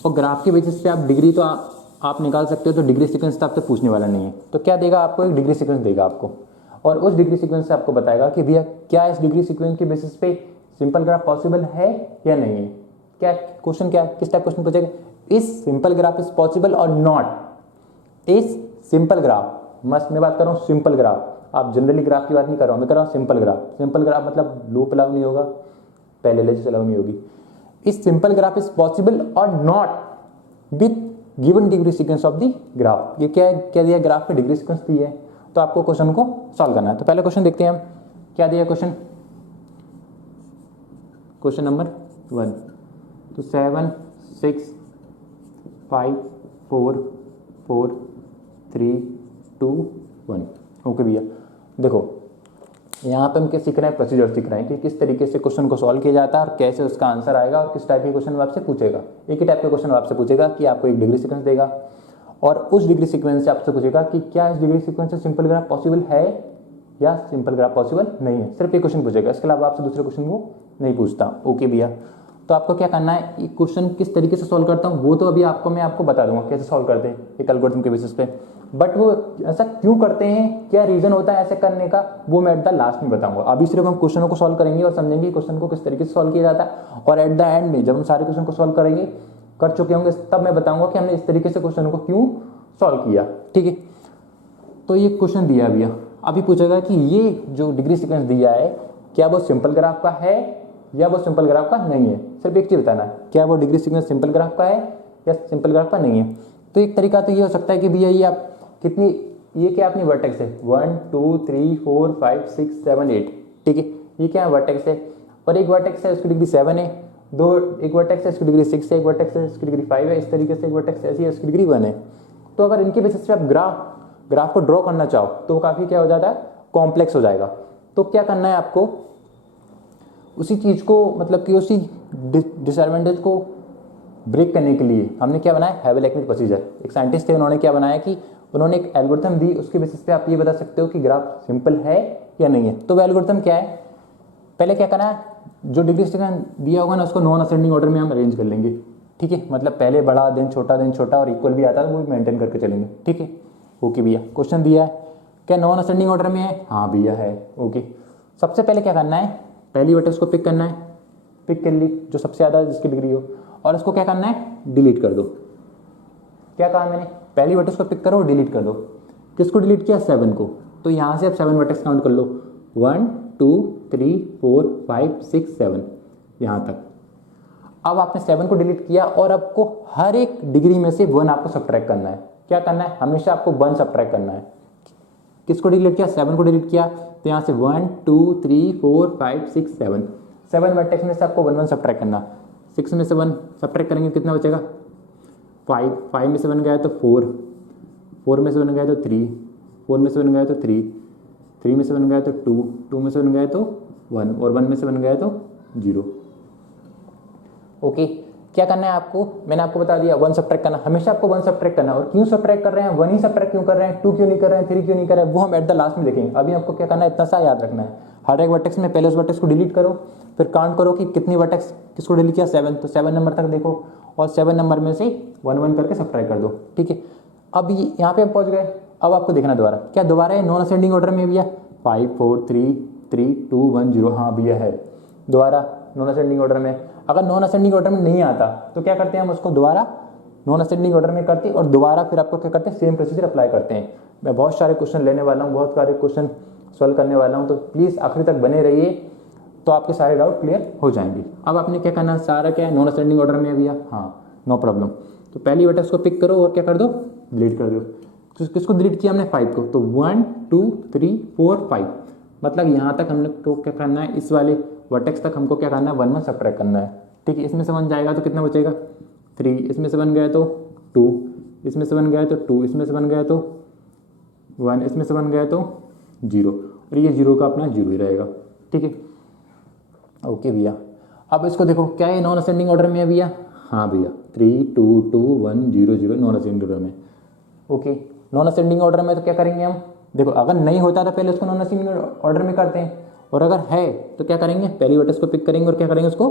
और ग्राफ के बेसिस पे आप डिग्री तो आप निकाल सकते हो, तो डिग्री सीक्वेंस तो आपसे पूछने वाला नहीं है। तो क्या देगा आपको? एक डिग्री सीक्वेंस देगा आपको, और उस डिग्री सीक्वेंस से आपको बताएगा कि भैया क्या इस डिग्री सीक्वेंस के बेसिस पे सिंपल ग्राफ पॉसिबल है या नहीं है। क्या क्वेश्चन, क्या किस टाइप क्वेश्चन पूछेगा? Is simple graph is possible और नॉट? इज सिंपल ग्राफ, मस्त मैं बात कर रहा हूँ सिंपल ग्राफ, आप जनरली ग्राफ की बात नहीं कर रहा हूँ, मैं कर रहा हूँ सिंपल ग्राफ। सिंपल ग्राफ मतलब लूप अलाउ नहीं होगा, पैरेलल अलाउ नहीं होगी। इस सिंपल ग्राफ इज पॉसिबल और not with given degree sequence of the graph. ये क्या है? क्या दिया? ग्राफ पे डिग्री सीक्वेंस दी है, तो आपको क्वेश्चन को सॉल्व करना है। तो पहले क्वेश्चन देखते हैं हम, क्या दिया क्वेश्चन? क्वेश्चन नंबर 1, तो 7 6 5 4 4 3 2 1। ओके भैया, देखो यहाँ पे हम क्या सीख रहे हैं? प्रोसीजर सीख रहे हैं कि किस तरीके से क्वेश्चन को सॉल्व किया जाता है और कैसे उसका आंसर आएगा और किस टाइप के क्वेश्चन वो आपसे पूछेगा। एक ही टाइप के क्वेश्चन आपसे पूछेगा कि आपको एक डिग्री सीक्वेंस देगा और उस डिग्री सीक्वेंस से आपसे पूछेगा कि क्या इस डिग्री सीक्वेंस से सिंपल ग्राफ पॉसिबल है या सिंपल ग्राफ पॉसिबल नहीं है। सिर्फ एक क्वेश्चन पूछेगा, इसके अलावा आपसे दूसरे क्वेश्चन वो नहीं पूछता। ओके भैया, तो आपको क्या करना है, ये क्वेश्चन किस तरीके से सॉल्व करता हूँ वो तो अभी मैं आपको बता दूंगा कैसे सॉल्व करते हैं एक एल्गोरिथम के बेसिस पे। बट वो ऐसा क्यों करते हैं, क्या रीजन होता है ऐसे करने का, वो मैं एट द लास्ट में बताऊंगा। अभी सिर्फ हम क्वेश्चनों को सॉल्व करेंगे और समझेंगे क्वेश्चन को किस तरीके से सॉल्व किया जाता है, और एट द एंड में जब हम सारे क्वेश्चन को सॉल्व करेंगे, कर चुके होंगे, तब मैं बताऊंगा कि हमने इस तरीके से क्वेश्चन को क्यों सॉल्व किया। ठीक है, तो ये क्वेश्चन दिया भैया, अभी पूछेगा कि ये जो डिग्री सीक्वेंस दिया है क्या वो सिंपल ग्राफ का है या वो सिंपल ग्राफ का नहीं है। सिर्फ एक चीज बताना है, क्या वो डिग्री सीक्वेंस सिंपल ग्राफ का है या सिंपल ग्राफ का नहीं है। तो एक तरीका तो ये हो सकता है कि भैया ये आप कितनी, ये क्या अपनी वर्टेक्स है 1 2 3 4 5 6 7 8, ठीक है, ये क्या वर्टेक्स है, और एक वर्टेक्स है उसकी डिग्री 7 है, एक वर्टेक्स है इसकी डिग्री 6 है, एक वर्टेक्स है इसकी डिग्री 5 है, इस तरीके से एक वर्टेक्स ऐसी है इसकी डिग्री 1 है। तो अगर इनके बेसिस पे आप ग्राफ को ड्रॉ करना चाहो तो काफ़ी क्या हो जाता है, कॉम्प्लेक्स हो जाएगा। तो क्या करना है आपको, उसी चीज़ को मतलब कि उसी डिसएडवांटेज को ब्रेक करने के लिए हमने क्या बनाया, हेवल-एक्मे प्रोसीजर। एक साइंटिस्ट थे, उन्होंने क्या बनाया कि उन्होंने एक एल्गोरिथम दी, उसके बेसिस पे आप ये बता सकते हो कि ग्राफ सिंपल है या नहीं है। तो वो एल्गोरिथम क्या है, पहले क्या करना है, जो डिग्री सीक्वेंस दिया होगा ना उसको नॉन असेंडिंग ऑर्डर में हम अरेंज कर लेंगे। ठीक है, मतलब पहले बड़ा देन छोटा और इक्वल भी आता है तो वो भी मेंटेन करके चलेंगे। ठीक है, ओके भैया। क्वेश्चन दिया है क्या नॉन असेंडिंग ऑर्डर में है? हाँ भैया है। ओके, सबसे पहले क्या करना है, पहली वर्टेक्स को पिक करना है, पिक कर ली जो सबसे ज़्यादा जिसकी डिग्री हो, और उसको क्या करना है, डिलीट कर दो। क्या कहा मैंने, पहली वर्टेक्स को पिक करो और डिलीट कर दो। किसको डिलीट किया? 7 को। तो यहाँ से आप 7 वर्टेक्स काउंट कर लो, 1 2 3 4 5 6 7 यहाँ तक। अब आपने 7 को डिलीट किया और आपको हर एक डिग्री में से 1 आपको सब्ट्रैक्ट करना है। क्या करना है, हमेशा आपको 1 सब्ट्रैक्ट करना है। किसको डिलीट किया? 7 को डिलीट किया, तो यहाँ से 1 2 3 4 5 6 7 वर्टेक्स में से आपको 1 1 सब्ट्रैक्ट करना। 6 में से 1 सब्ट्रैक्ट करेंगे कितना बचेगा? 5 में से 1 गया तो 4 में से 1 गया तो 3 4 में से 1 गया तो 3 में से 1 गया तो 2 में से 1 गया तो 1 और 1 में से 1 गया तो 0। ओके, क्या करना है आपको, मैंने आपको बता दिया 1 सब्ट्रैक्ट करना, हमेशा आपको 1 सब्ट्रैक्ट करना। और क्यों सब्ट्रैक्ट कर रहे हैं, 1 ही सब्ट्रैक्ट क्यों कर रहे हैं, 2 क्यों नहीं कर रहे हैं, 3 क्यों नहीं कर रहे हैं, वो हम एट द लास्ट में देखेंगे। अभी आपको क्या करना है, इतना सा याद रखना है। हर एक वर्टेक्स में पहले उस वर्टेक्स को डिलीट करो, फिर काउंट करो कि कितनी वर्टेक्स किसको डिलीट किया, 7, तो 7 नंबर तक देखो और 7 नंबर में से 1 1 करके सब्ट्रैक्ट कर दो। ठीक है, अब यहाँ पे हम पहुँच गए। अब आपको देखना दोबारा, क्या दोबारा है नॉन असेंडिंग ऑर्डर में भैया? 5 4 3 3 2 1 0, हाँ भैया है दोबारा नॉन असेंडिंग ऑर्डर में। अगर नॉन असेंडिंग ऑर्डर में नहीं आता तो क्या करते हैं हम उसको दोबारा नॉन असेंडिंग ऑर्डर में करते हैं और दोबारा फिर आपको क्या करते हैं, सेम प्रोसीजर अप्लाई करते हैं। मैं बहुत सारे क्वेश्चन लेने वाला हूँ, बहुत सारे क्वेश्चन सॉल्व करने वाला हूँ, तो प्लीज़ आखिरी तक बने रहिए तो आपके सारे डाउट क्लियर हो जाएंगे। अब आपने क्या करना, सारा क्या है नॉन असेंडिंग ऑर्डर में है भैया, हाँ नो प्रॉब्लम। तो पहली वर्टेक्स को पिक करो और क्या कर दो, डिलीट कर दो। किसको डिलीट किया हमने? 5 को। तो 1 2 3 4 5, मतलब यहाँ तक हमने को क्या करना है, इस वाले वर्टेक्स तक हमको क्या करना है, 1 1 सब्ट्रैक्ट करना है। ठीक है, इसमें से 1 जाएगा तो कितना बचेगा? 3, इसमें से 1 गया तो 2, इसमें से 1 गया तो 2, इसमें से 1 गया तो 1, इसमें से 1 गया तो 0, और ये 0 का अपना 0 ही रहेगा। ठीक है, ओके भैया। अब इसको देखो, क्या ये नॉन असेंडिंग ऑर्डर में है भैया? हाँ भैया, 3 2 2 1 0 0 नॉन असेंडिंग ऑर्डर में। ओके, नॉन असेंडिंग ऑर्डर में तो क्या करेंगे हम, देखो अगर नहीं होता तो पहले उसको नॉन असेंडिंग ऑर्डर में करते हैं, और अगर है तो क्या करेंगे, पहली वर्टेक्स को पिक करेंगे और क्या करेंगे, उसको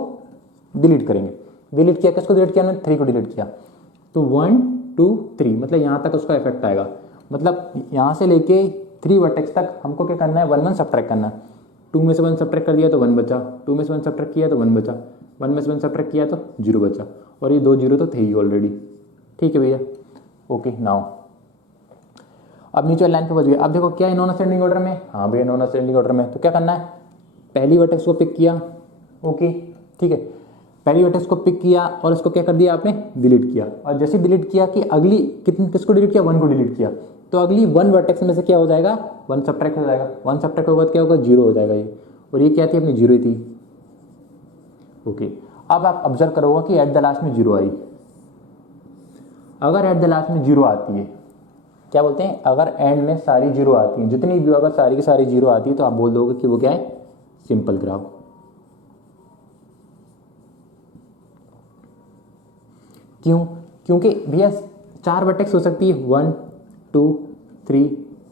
डिलीट करेंगे। डिलीट किया, किसको डिलीट किया हमने? 3 को डिलीट किया। तो 1 2 3, मतलब यहाँ तक उसका इफेक्ट आएगा, मतलब यहाँ से लेके 3 वर्टेक्स तक हमको क्या करना है, 1 1 सब्ट्रैक्ट करना है। 2 में से 1 सब्ट्रैक्ट कर दिया तो 1 बचा, 2 में से 1 सब्ट्रैक्ट किया तो 1 बचा, 1 में से 1 सब्ट्रैक्ट किया तो 0 बचा, और ये 2 0 तो थे ही ऑलरेडी। ठीक है भैया, ओके। नाउ अब नीचे लाइन पे बच गए। अब देखो क्या है नॉन असेंडिंग ऑर्डर में? हाँ भैया नॉन असेंडिंग ऑर्डर में। तो क्या करना है, पहली वर्टेक्स को पिक किया, ओके ठीक है, पहली वर्टेक्स को पिक किया और उसको क्या कर दिया आपने, डिलीट किया। और जैसे डिलीट किया कि अगली किसको डिलीट किया, 1 को डिलीट किया, तो अगली 1 वर्टेक्स में से क्या हो जाएगा, 1 सब्ट्रैक्ट हो जाएगा। 1 सब्ट्रैक्ट होगा तो क्या होगा, 0 हो जाएगा ये, और ये क्या थी अपनी 0 ही थी। ओके, अब आप ऑब्जर्व करोगे कि एट द लास्ट में 0 आई। अगर एट द लास्ट में 0 आती है, क्या बोलते हैं, अगर एंड में सारी 0 आती हैं, जितनी भी अगर सारी की सारी 0 आती है तो आप बोल दोगे कि वो क्या है, सिंपल ग्राफ। क्यों? क्योंकि भैया 4 वर्टेक्स हो सकती है, 1 2 3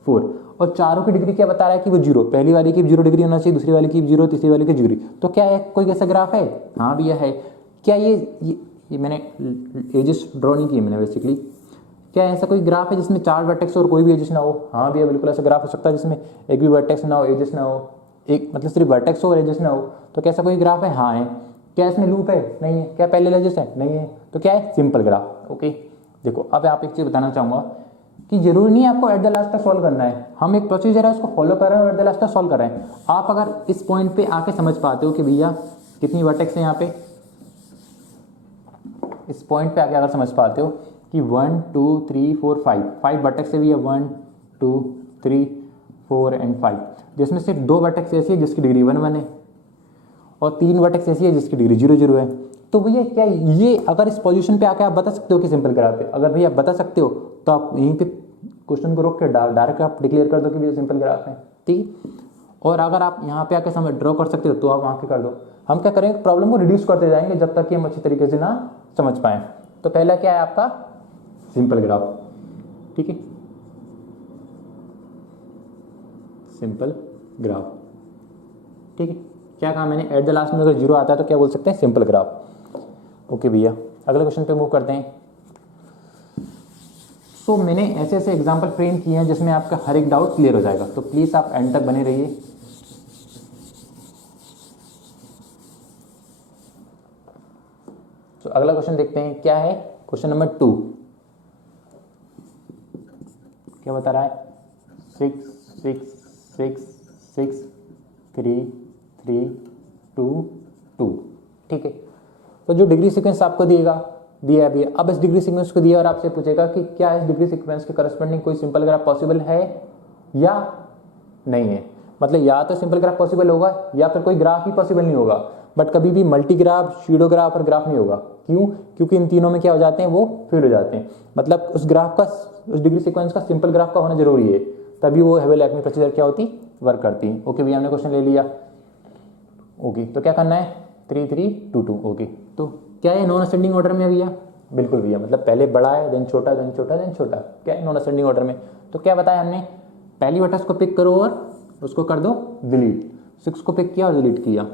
4, और चारों की डिग्री क्या बता रहा है कि वो 0, पहली वाली की 0 डिग्री होना चाहिए, दूसरी वाली की 0, तीसरी वाली की 0। तो क्या है, कोई ऐसा ग्राफ है? हाँ भैया है। क्या ये मैंने एजेस ड्रॉ नहीं किए मैंने बेसिकली, क्या ऐसा कोई ग्राफ है जिसमें 4 वर्टेक्स और कोई भी एजेस ना हो? हाँ भैया बिल्कुल ऐसा ग्राफ हो सकता है जिसमें एक भी वर्टेक्स ना हो, एजेस ना हो, एक मतलब सिर्फ वर्टेक्स हो और एजेस ना हो। तो कैसा कोई ग्राफ है? हाँ है। क्या इसमें लूप है? नहीं है। क्या पैरेलल एजेस है? नहीं है। तो क्या है, सिंपल ग्राफ। ओके, देखो अब आप एक चीज़ बताना चाहूँगा कि जरूरी नहीं आपको एट द लास्ट तक सॉल्व करना है, हम एक प्रोसीजर है उसको फॉलो कर रहे हैं और एट द लास्ट तक सॉल्व कर रहे हैं। आप अगर इस पॉइंट पे आके समझ पाते हो कि भैया कितनी वर्टेक्स है यहाँ पे, इस पॉइंट पे आके अगर समझ पाते हो कि 1 2 3 4 5 वर्टेक्स है भैया, 1 2 3 4 एंड 5, जिसमें सिर्फ 2 वर्टेक्स ऐसी है जिसकी डिग्री 1 1 है और 3 वर्टेक्स ऐसी है जिसकी डिग्री 0 0 है। तो भैया क्या ये अगर इस पोजीशन पे आके आप बता सकते हो कि सिंपल ग्राफ है? अगर भैया बता सकते हो तो आप यहीं पे क्वेश्चन को रोक के डायरेक्ट आप डिक्लेयर कर दो कि भैया सिंपल ग्राफ है। ठीक, और अगर आप यहाँ पे आके समझ ड्रॉ कर सकते हो तो आप वहाँ के कर दो। हम क्या करेंगे, प्रॉब्लम को रिड्यूस करते जाएंगे जब तक कि हम अच्छी तरीके से ना समझ पाएँ। तो पहला क्या है आपका, सिंपल ग्राफ। ठीक है, सिंपल ग्राफ। ठीक है, क्या कहा मैंने, एट द लास्ट में अगर 0 आता है तो क्या बोल सकते हैं, सिंपल ग्राफ। ओके भैया, अगले क्वेश्चन पे मूव करते हैं। सो मैंने ऐसे ऐसे एग्जाम्पल फ्रेम किए हैं जिसमें आपका हर एक डाउट क्लियर हो जाएगा, तो प्लीज़ आप एंड तक बने रहिए। तो अगला क्वेश्चन देखते हैं क्या है। क्वेश्चन नंबर 2 क्या बता रहा है? 6 6 6 6 3 3 2 2। ठीक है, तो जो डिग्री सीक्वेंस आपको दिया है अभी, अब इस डिग्री सीक्वेंस को दिया और आपसे पूछेगा कि क्या इस डिग्री सीक्वेंस के करस्पॉन्डिंग कोई सिंपल ग्राफ पॉसिबल है या नहीं है। मतलब या तो सिंपल ग्राफ पॉसिबल होगा या फिर कोई ग्राफ ही पॉसिबल नहीं होगा, बट कभी भी मल्टी ग्राफ, शूडो ग्राफ और ग्राफ नहीं होगा। क्यों? क्योंकि इन तीनों में क्या हो जाते हैं, वो फीड हो जाते हैं। मतलब उस ग्राफ का, उस डिग्री सीक्वेंस का सिंपल ग्राफ का होना जरूरी है, तभी वो हेवेल-लैकमी प्रोसीजर क्या होती, वर्क करती है। ओके भैया, हमने क्वेश्चन ले लिया। ओके, तो क्या करना है? 3 3 2 2। ओके, तो क्या है नॉन असेंडिंग ऑर्डर में भैया? बिल्कुल भैया, मतलब पहले बड़ा है, देन छोटा, देन छोटा, देन छोटा। क्या है नॉन असेंडिंग ऑर्डर में? तो क्या बताया हमने, पहली वर्टेक्स को पिक करो और उसको कर दो डिलीट। 6 को पिक किया और डिलीट किया।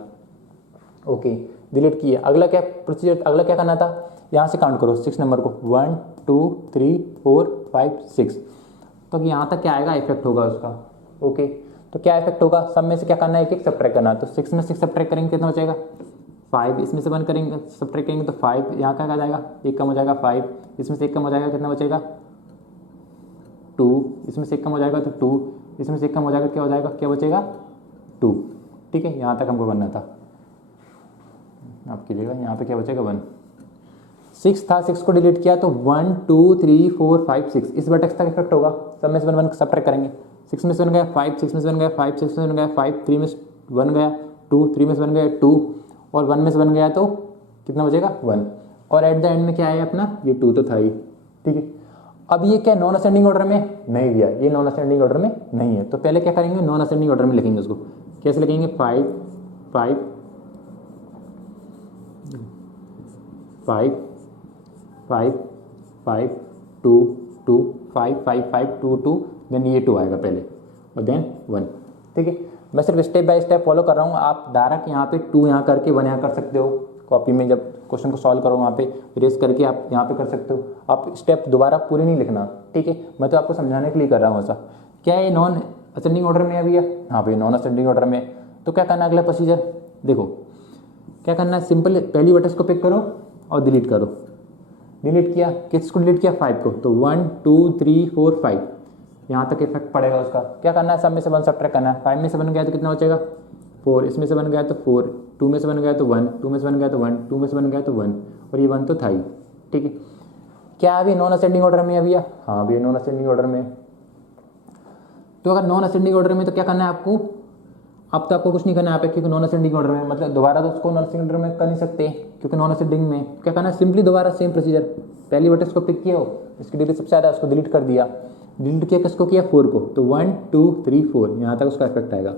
ओके, डिलीट किया। अगला क्या प्रोसीजर, अगला क्या करना था? यहाँ से काउंट करो 6 नंबर को, 1 2 3 4 5 6। तो यहाँ तक क्या आएगा, इफेक्ट होगा उसका। ओके, तो क्या इफेक्ट होगा? सब में से क्या करना है, एक एक सब्ट्रैक्ट करना। तो 6 में 6 सब्ट्रैक्ट करेंगे कितना बचेगा? 5। इसमें से 1 करेंगे, सब्ट्रैक्ट करेंगे तो 5 यहाँ का आ जाएगा, 1 कम हो जाएगा 5। इसमें से 1 कम हो जाएगा, कितना बचेगा? 2। इसमें से 1 कम हो जाएगा तो 2। इसमें से 1 कम हो जाएगा, क्या हो जाएगा, क्या बचेगा? 2। ठीक है, यहाँ तक हमको करना था। आपकी जगह यहाँ पे क्या बचेगा? 1। 6 था, 6 को डिलीट किया तो 1 2 3 4 5 6 इस वर्टेक्स तक इफेक्ट होगा। सब में से 1 सब्ट्रैक्ट करेंगे। 6 में से 1 गया 5, 6 में से 1 गया 5, 6 में से 1 गया 5, 3 में से 1 गया 2, 3 में से 1 गया 2 और 1 में से 1 गया तो कितना बचेगा? 1। और एट द एंड में क्या है अपना, ये 2 तो था ही। ठीक है, अब ये क्या नॉन असेंडिंग ऑर्डर में नहीं दिया, ये नॉन असेंडिंग ऑर्डर में नहीं है। तो पहले क्या करेंगे, नॉन असेंडिंग ऑर्डर में लिखेंगे उसको। कैसे लिखेंगे? 5 5 5 5 5 2 2 5 5 5 2 2, देन ये 2 आएगा पहले और देन 1। ठीक है, मैं सिर्फ स्टेप बाय स्टेप फॉलो कर रहा हूँ। आप डायरेक्ट यहाँ पे 2 यहाँ करके 1 यहाँ कर सकते हो। कॉपी में जब क्वेश्चन को सॉल्व करो वहाँ पे रेस करके आप यहाँ पे कर सकते हो। आप स्टेप दोबारा पूरे नहीं लिखना। ठीक है, मैं तो आपको समझाने के लिए कर रहा हूँ ऐसा। क्या है नॉन असेंडिंग ऑर्डर में है भैया? हाँ भैया, नॉन असेंडिंग ऑर्डर में। तो क्या करना है अगला प्रोसीजर? देखो क्या करना है, सिंपल पहली वर्टेक्स को पिक करो और डिलीट करो। डिलीट किया, किसको डिलीट किया? 5 को। तो 1 2 3 4 5 यहाँ तक इफेक्ट पड़ेगा उसका। क्या करना है, सब में से 1 सब्ट्रैक्ट करना है। 5 में से 1 गया तो कितना बचेगा? 4। इसमें से 1 गया तो 4, 2 में से 1 गया तो 1, 2 में से 1 गया तो 1, 2 में से 1 गया तो 1 और ये 1 तो था ही। ठीक है, क्या अभी नॉन असेंडिंग ऑर्डर में है भैया? हाँ भैया, नॉन असेंडिंग ऑर्डर में। तो अगर नॉन असेंडिंग ऑर्डर में तो क्या करना है आपको? अब तो आपको कुछ नहीं करना है यहाँ पे, क्योंकि नॉन असेंडिंग ऑर्डर में मतलब दोबारा तो उसको नॉन असेंडिंग ऑर्डर में कर नहीं सकते, क्योंकि नॉन असेंडिंग में क्या करना है, सिंपली दोबारा सेम प्रोसीजर। पहली वर्टेक्स को पिक किया हो, इसकी डिग्री सबसे ज़्यादा, उसको डिलीट कर दिया। डिलीट किया किसको किया? 4 को। तो 1 2 3 4 यहाँ तक उसका इफेक्ट आएगा।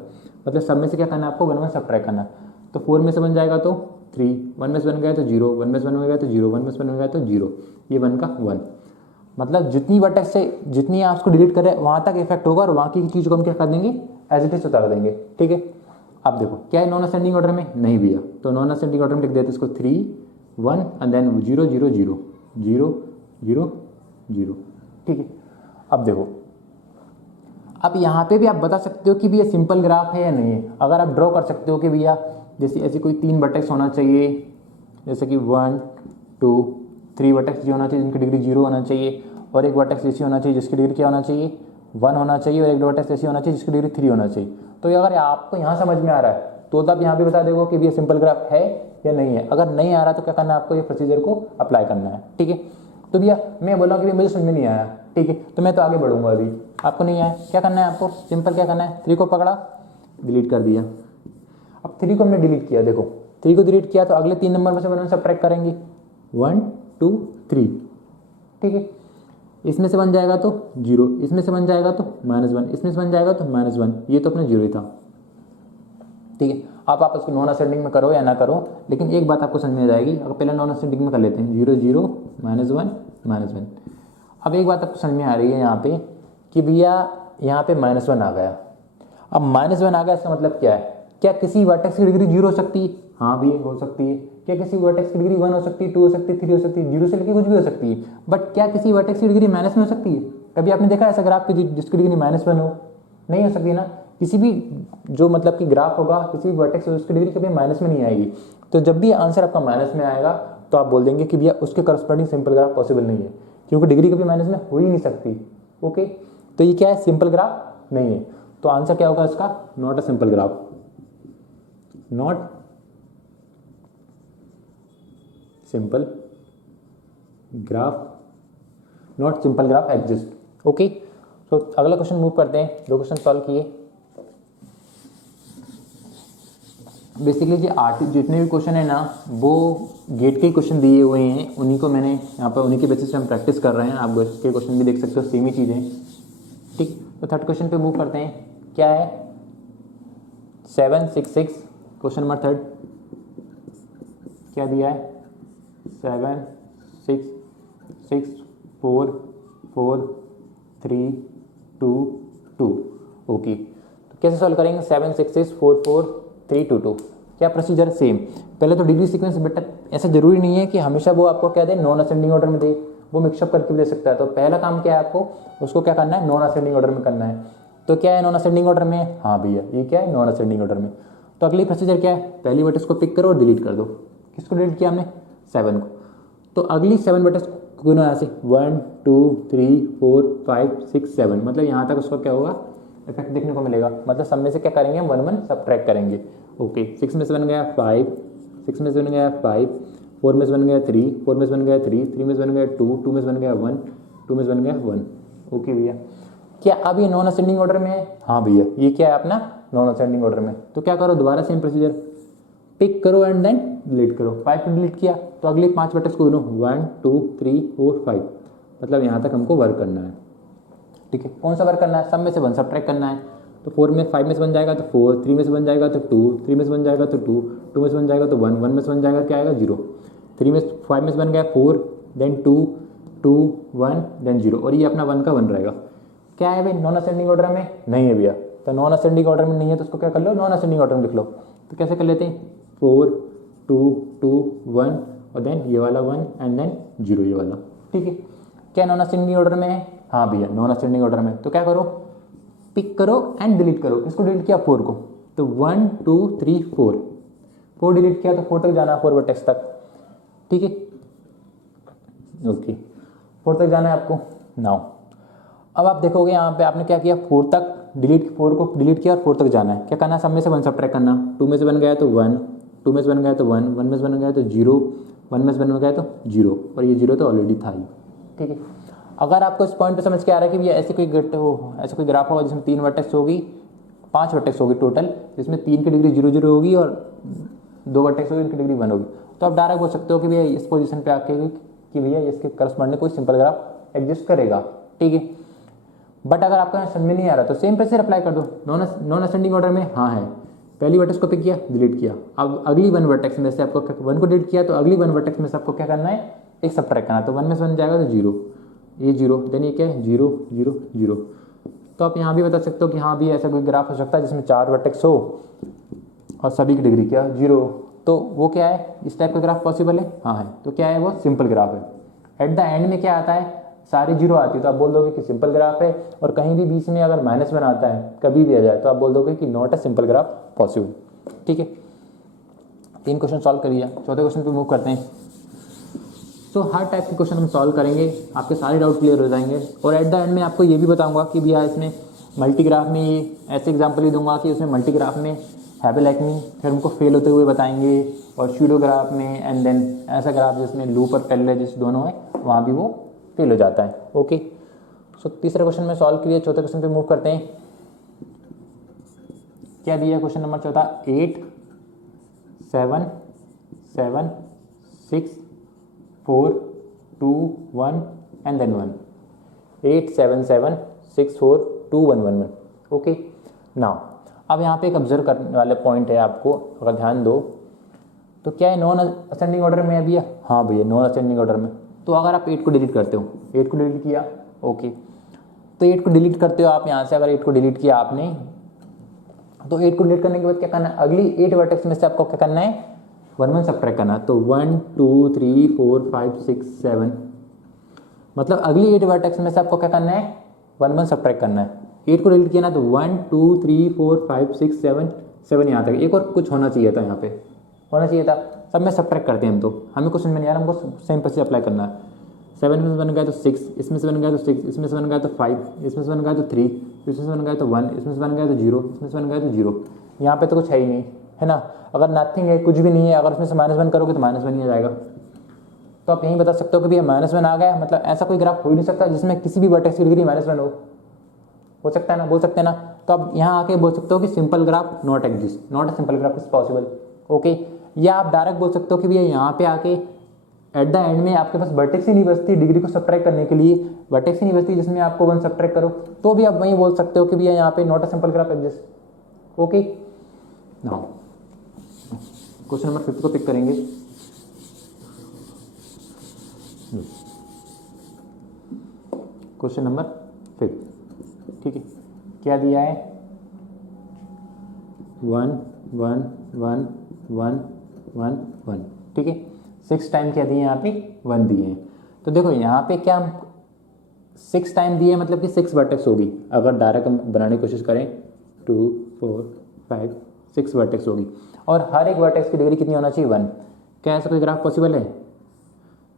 मतलब सब में से क्या करना है आपको? 1 1 सब्ट्रैक्ट करना। तो 4 में से 1 जाएगा तो 3, 1 में से 1 गया तो 0, 1 में से 1 गया तो 0, 1 में से 1 गया तो 0, ये 1 का 1। मतलब जितनी वर्टेक्स से जितनी आप उसको डिलीट करें वहाँ तक इफेक्ट होगा और बाकी की चीज़ को हम क्या कर देंगे, एज इट इज उतार देंगे। ठीक है, अब देखो क्या है नॉन असेंडिंग ऑर्डर में? नहीं भैया, तो नॉन असेंडिंग ऑर्डर में लिख देते इसको 3 1 एंड देन 0 0 0 0 0 0। ठीक है, अब देखो, अब यहाँ पे भी आप बता सकते हो कि भैया सिंपल ग्राफ है या नहीं है। अगर आप ड्रॉ कर सकते हो कि भैया जैसे ऐसी कोई 3 वर्टेक्स होना चाहिए, जैसे कि 1 2 3 वर्टेक्स जो होना चाहिए जिनकी डिग्री 0 होना चाहिए, और एक वर्टेक्स ऐसी होना चाहिए जिसकी डिग्री क्या होना चाहिए, 1 होना चाहिए, और एक वर्टेक्स ऐसी होना चाहिए जिसकी डिग्री 3 होना चाहिए। तो अगर आपको यहाँ समझ में आ रहा है तो आप यहाँ पे बता दोगे कि भैया सिंपल ग्राफ है या नहीं है। अगर नहीं आ रहा तो क्या करना है आपको, ये प्रोसीजर को अप्लाई करना है। ठीक है, तो भैया मैं बोला कि मुझे समझ में नहीं आया, ठीक है, तो मैं तो आगे बढ़ूंगा। अभी आपको नहीं आया, क्या करना है आपको? सिंपल क्या करना है, 3 को पकड़ा, डिलीट कर दिया। अब 3 को हमने डिलीट किया, देखो 3 को डिलीट किया तो अगले 3 नंबर में से 1 सब्ट्रैक्ट करेंगे, 1 2 3। ठीक है, इसमें से 1 जाएगा तो 0, इसमें से 1 जाएगा तो -1, इसमें से 1 जाएगा तो -1, ये तो अपना 0 ही था। ठीक है, आप उसको नॉन असेंडिंग में करो या ना करो, लेकिन एक बात आपको समझ में आ जाएगी। अगर पहले नॉन असेंडिंग में कर लेते हैं, 0 0 -1 -1। अब एक बात आपको समझ में आ रही है यहाँ पे कि भैया यहाँ पे -1 आ गया। अब -1 आ गया, इसका मतलब क्या है? क्या किसी वर्टेक्स की डिग्री 0 हो सकती है? हाँ भी हो सकती है। क्या किसी वर्टेक्स की डिग्री 1 हो सकती है, 2 हो सकती है, 3 हो सकती है, 0 से लेकर कुछ भी हो सकती है, बट क्या किसी वर्टेक्स की डिग्री माइनस में हो सकती है? कभी आपने देखा ऐसा ग्राफ की जिसकी डिग्री -1 हो? नहीं हो सकती ना। किसी भी जो मतलब कि ग्राफ होगा किसी भी वर्टेक्स से उसकी डिग्री कभी माइनस में नहीं आएगी। तो जब भी आंसर आपका माइनस में आएगा तो आप बोल देंगे कि भैया उसके करस्पॉन्डिंग सिंपल ग्राफ पॉसिबल नहीं है, क्योंकि डिग्री कभी माइनस में हो ही नहीं सकती। ओके, तो ये क्या है? सिंपल ग्राफ नहीं है। तो आंसर क्या होगा इसका? Not a simple graph, not simple graph, not simple graph exist. Okay, तो अगला क्वेश्चन मूव करते हैं। 2 क्वेश्चन सॉल्व किए। बेसिकली जो जितने भी क्वेश्चन है ना वो गेट के क्वेश्चन दिए हुए हैं, उन्हीं को मैंने यहाँ पर उन्हीं के बेसिस पे हम प्रैक्टिस कर रहे हैं। आप गेट के क्वेश्चन भी देख सकते हो, सेम ही चीज़ें। ठीक, तो थर्ड क्वेश्चन पे मूव करते हैं। क्या है? 766 क्वेश्चन नंबर थर्ड क्या दिया है? 7 6 6 4 4 3 2 2। ओके, तो कैसे सॉल्व करेंगे? 7 6 6 4 4 3 2 2। क्या प्रोसीजर? सेम। पहले तो डिग्री सीक्वेंस, बेटा ऐसा जरूरी नहीं है कि हमेशा वो आपको क्या दे, नॉन असेंडिंग ऑर्डर में दे, वो मिक्सअप करके भी दे सकता है। तो पहला काम क्या है आपको, उसको क्या करना है? नॉन असेंडिंग ऑर्डर में करना है। तो क्या है नॉन असेंडिंग ऑर्डर में? हाँ भैया ये क्या है? नॉन असेंडिंग ऑर्डर में। तो अगली प्रोसीजर क्या है? पहली वर्टेक्स को पिक करो और डिलीट कर दो। किसको डिलीट किया हमने? 7 को। तो अगली 7 वर्टेक्स को यहाँ से 1 2 3 4 5 6 7, मतलब यहाँ तक उसका क्या होगा? इफेक्ट देखने को मिलेगा। मतलब सब में से क्या करेंगे? 1 1 सब्ट्रैक्ट करेंगे। ओके, 6 में से बन गया 5, 6 में से बन गया 5, 4 में से बन गया 3, 4 में से बन गया 3, 3 में से बन गया 2, 2 में से बन गया 1, 2 में से बन गया 1। ओके भैया, क्या अब ये नॉन असेंडिंग ऑर्डर में है? हाँ भैया, ये क्या है अपना? नॉन असेंडिंग ऑर्डर में। तो क्या करो? दोबारा सेम प्रोसीजर, पिक करो एंड देन डिलीट करो। 5 को डिलीट किया तो अगले 5 वर्टेक्स को गिनो, 1 2 3 4 5, मतलब यहाँ तक हमको वर्क करना है। ठीक है, कौन सा वर्क करना है? सब में से 1 सब्ट्रैक्ट करना है। तो 4 में 5 में से बन जाएगा तो 4, 3 में से बन जाएगा तो 2, 3 में से बन जाएगा तो 2, 2 में से बन जाएगा तो 1, 1 में से बन जाएगा क्या आएगा? 0। 5 में से बन गया 4, देन 2 2 1 देन 0, और ये अपना 1 का 1 रहेगा। क्या है भाई? नॉन असेंडिंग ऑर्डर में नहीं है भैया। तो नॉन असेंडिंग ऑर्डर में नहीं है तो उसको क्या कर लो? नॉन असेंडिंग ऑर्डर में लिख लो। तो कैसे कर लेते हैं? 4 2 2 1 और देन ये वाला 1 एंड देन 0 ये वाला। ठीक है, क्या नॉन असेंडिंग ऑर्डर में है? हाँ भैया नॉन असेंडिंग ऑर्डर में। तो क्या करो? पिक करो एंड डिलीट करो। किसको डिलीट किया? 4 को। तो 1 2 3 4 डिलीट किया तो 4 तक जाना है, 4 वर्टेक्स तक। ठीक है, ओके 4 तक जाना है आपको। नाउ अब आप देखोगे यहाँ पे आपने क्या किया? 4 तक डिलीट, 4 को डिलीट किया और 4 तक जाना है। क्या करना है? सब में से 1 सब्ट्रैक्ट करना। 2 में से बन गया तो 1, 2 में से बन गया तो 1, 1 में से बन गया तो 0, 1 में से बन गया तो 0, और ये 0 तो ऑलरेडी था ही। ठीक है, अगर आपको इस पॉइंट पे समझ के आ रहा है कि भैया ऐसे कोई ग्राफ होगा जिसमें 3 वर्टेक्स होगी, 5 वर्टेक्स होगी टोटल, जिसमें 3 की डिग्री 0 0 होगी और 2 वर्टेक्स होगी, इनकी डिग्री 1 होगी, तो आप डायरेक्ट बोल सकते हो कि भैया इस पोजीशन पे आके कि भैया इसके करस्पॉन्डिंग कोई सिंपल ग्राफ एग्जिस्ट करेगा। ठीक है, बट अगर आपका समझ में नहीं आ रहा तो सेम प्रोसीजर अप्लाई कर दो। नॉन असेंडिंग ऑर्डर में हाँ है, पहली वर्टेक्स को पिक किया, डिलीट किया। अब अगली 1 वर्टेक्स में से आपको 1 को डिलीट किया तो अगली 1 वर्टेक्स में से आपको क्या करना है? एक सब्ट्रैक्ट करना है। तो 1 में से बन जाएगा तो 0, ये 0, देन ये क्या है? 0 0 0। तो आप यहाँ भी बता सकते हो कि हाँ भी ऐसा कोई ग्राफ हो सकता है जिसमें 4 वर्टेक्स हो और सभी की डिग्री क्या? 0। तो वो क्या है? इस टाइप का ग्राफ पॉसिबल है? हाँ है। तो क्या है? वो सिंपल ग्राफ है। एट द एंड में क्या आता है? सारी 0 आती है तो आप बोल दोगे कि सिंपल ग्राफ है, और कहीं भी बीच में अगर -1 आता है कभी भी आ जाए तो आप बोल दोगे कि not a simple graph possible. ठीक है, 3 क्वेश्चन सॉल्व कर लिया। चौथे क्वेश्चन पे मूव करते हैं। तो हर टाइप के क्वेश्चन हम सॉल्व करेंगे, आपके सारे डाउट क्लियर हो जाएंगे, और एट द एंड में आपको ये भी बताऊंगा कि भैया इसमें मल्टीग्राफ में ये ऐसे एग्जांपल ही दूंगा कि उसमें मल्टीग्राफ में हैबेलैक्मी फिर हमको फेल होते हुए बताएंगे, और स्यूडोग्राफ में एंड देन ऐसा ग्राफ जिसमें लूप और पैरेलल दोनों है वहाँ भी वो फेल हो जाता है। ओके, सो तीसरा क्वेश्चन में सॉल्व किया। चौथे क्वेश्चन पे मूव करते हैं। क्या दिया क्वेश्चन नंबर चौथा? 8 7 7 6 4 2 1 एंड देन 1। 8 7 7 6 4 2 1 1 1। ओके, नाउ अब यहाँ पे एक ऑब्जर्व करने वाले पॉइंट है आपको, अगर ध्यान दो तो क्या है? नॉन असेंडिंग ऑर्डर में है भैया? हाँ भैया नॉन असेंडिंग ऑर्डर में। तो अगर आप 8 को डिलीट करते हो, 8 को डिलीट किया, ओके, तो 8 को डिलीट करते हो आप यहाँ से। अगर 8 को डिलीट किया आपने तो 8 को डिलीट करने के बाद क्या करना है? अगली 8 वर्टेक्स में से आपको क्या करना है? वन वन सब्ट्रैक्ट करना है। तो 1 2 3 4 5 6 7, मतलब अगली 8 वर्टेक्स में से आपको क्या करना है, वन वन सब्ट्रैक्ट करना है। 8 को डिलीट किया ना तो 1 2 3 4 5 6 7 यहाँ तक। एक और कुछ होना चाहिए था, यहाँ पे होना चाहिए था। सब में सब्ट्रैक्ट करते हैं हम, तो हमें कुछ समझ में नहीं आ रहा, हमको सेम प्रोसेस अप्लाई करना है। 7 में से बन गया तो 6, इसमें से बन गया तो 6, इसमें से बन गया तो 5, इसमें से बन गया तो 3, इसमें से बन गया तो 1, इसमें से बन गया तो 0, इसमें से बन गया तो 0। यहाँ पे तो कुछ है ही नहीं, है ना। अगर नथिंग है, कुछ भी नहीं है, अगर उसमें से -1 करोगे तो -1 ही आ जाएगा। तो आप यही बता सकते हो कि भैया -1 आ गया, मतलब ऐसा कोई ग्राफ हो ही नहीं सकता जिसमें किसी भी वर्टेक्स की डिग्री -1 हो सकता है ना, बोल सकते हैं ना। तो आप यहाँ आके बोल सकते हो कि simple graph not exist, not a simple graph is possible. Okay, या आप डायरेक्ट बोल सकते हो कि भैया यहाँ पे आके एट द एंड में आपके पास वर्टेक्स ही नहीं बचती डिग्री को सब्ट्रैक्ट करने के लिए, वर्टेक्स ही नहीं बचती जिसमें आपको 1 सब्ट्रैक्ट करो, तो भी आप वही बोल सकते हो कि भैया यहाँ पे not a simple graph exist. Okay, now question number 5 को पिक करेंगे। क्वेश्चन नंबर 5, ठीक है, क्या दिया है, 1 1 1 1 1 1, ठीक है। 6 टाइम क्या दिए यहाँ पे, 1 दिए हैं। तो देखो यहाँ पे क्या 6 टाइम दिए, मतलब कि 6 वर्टेक्स होगी। अगर डायरेक्ट हम बनाने की कोशिश करें 2 4 5 6 वर्टेक्स होगी, और हर एक वर्टेक्स की डिग्री कितनी होना चाहिए, 1। क्या ऐसा कोई ग्राफ पॉसिबल है?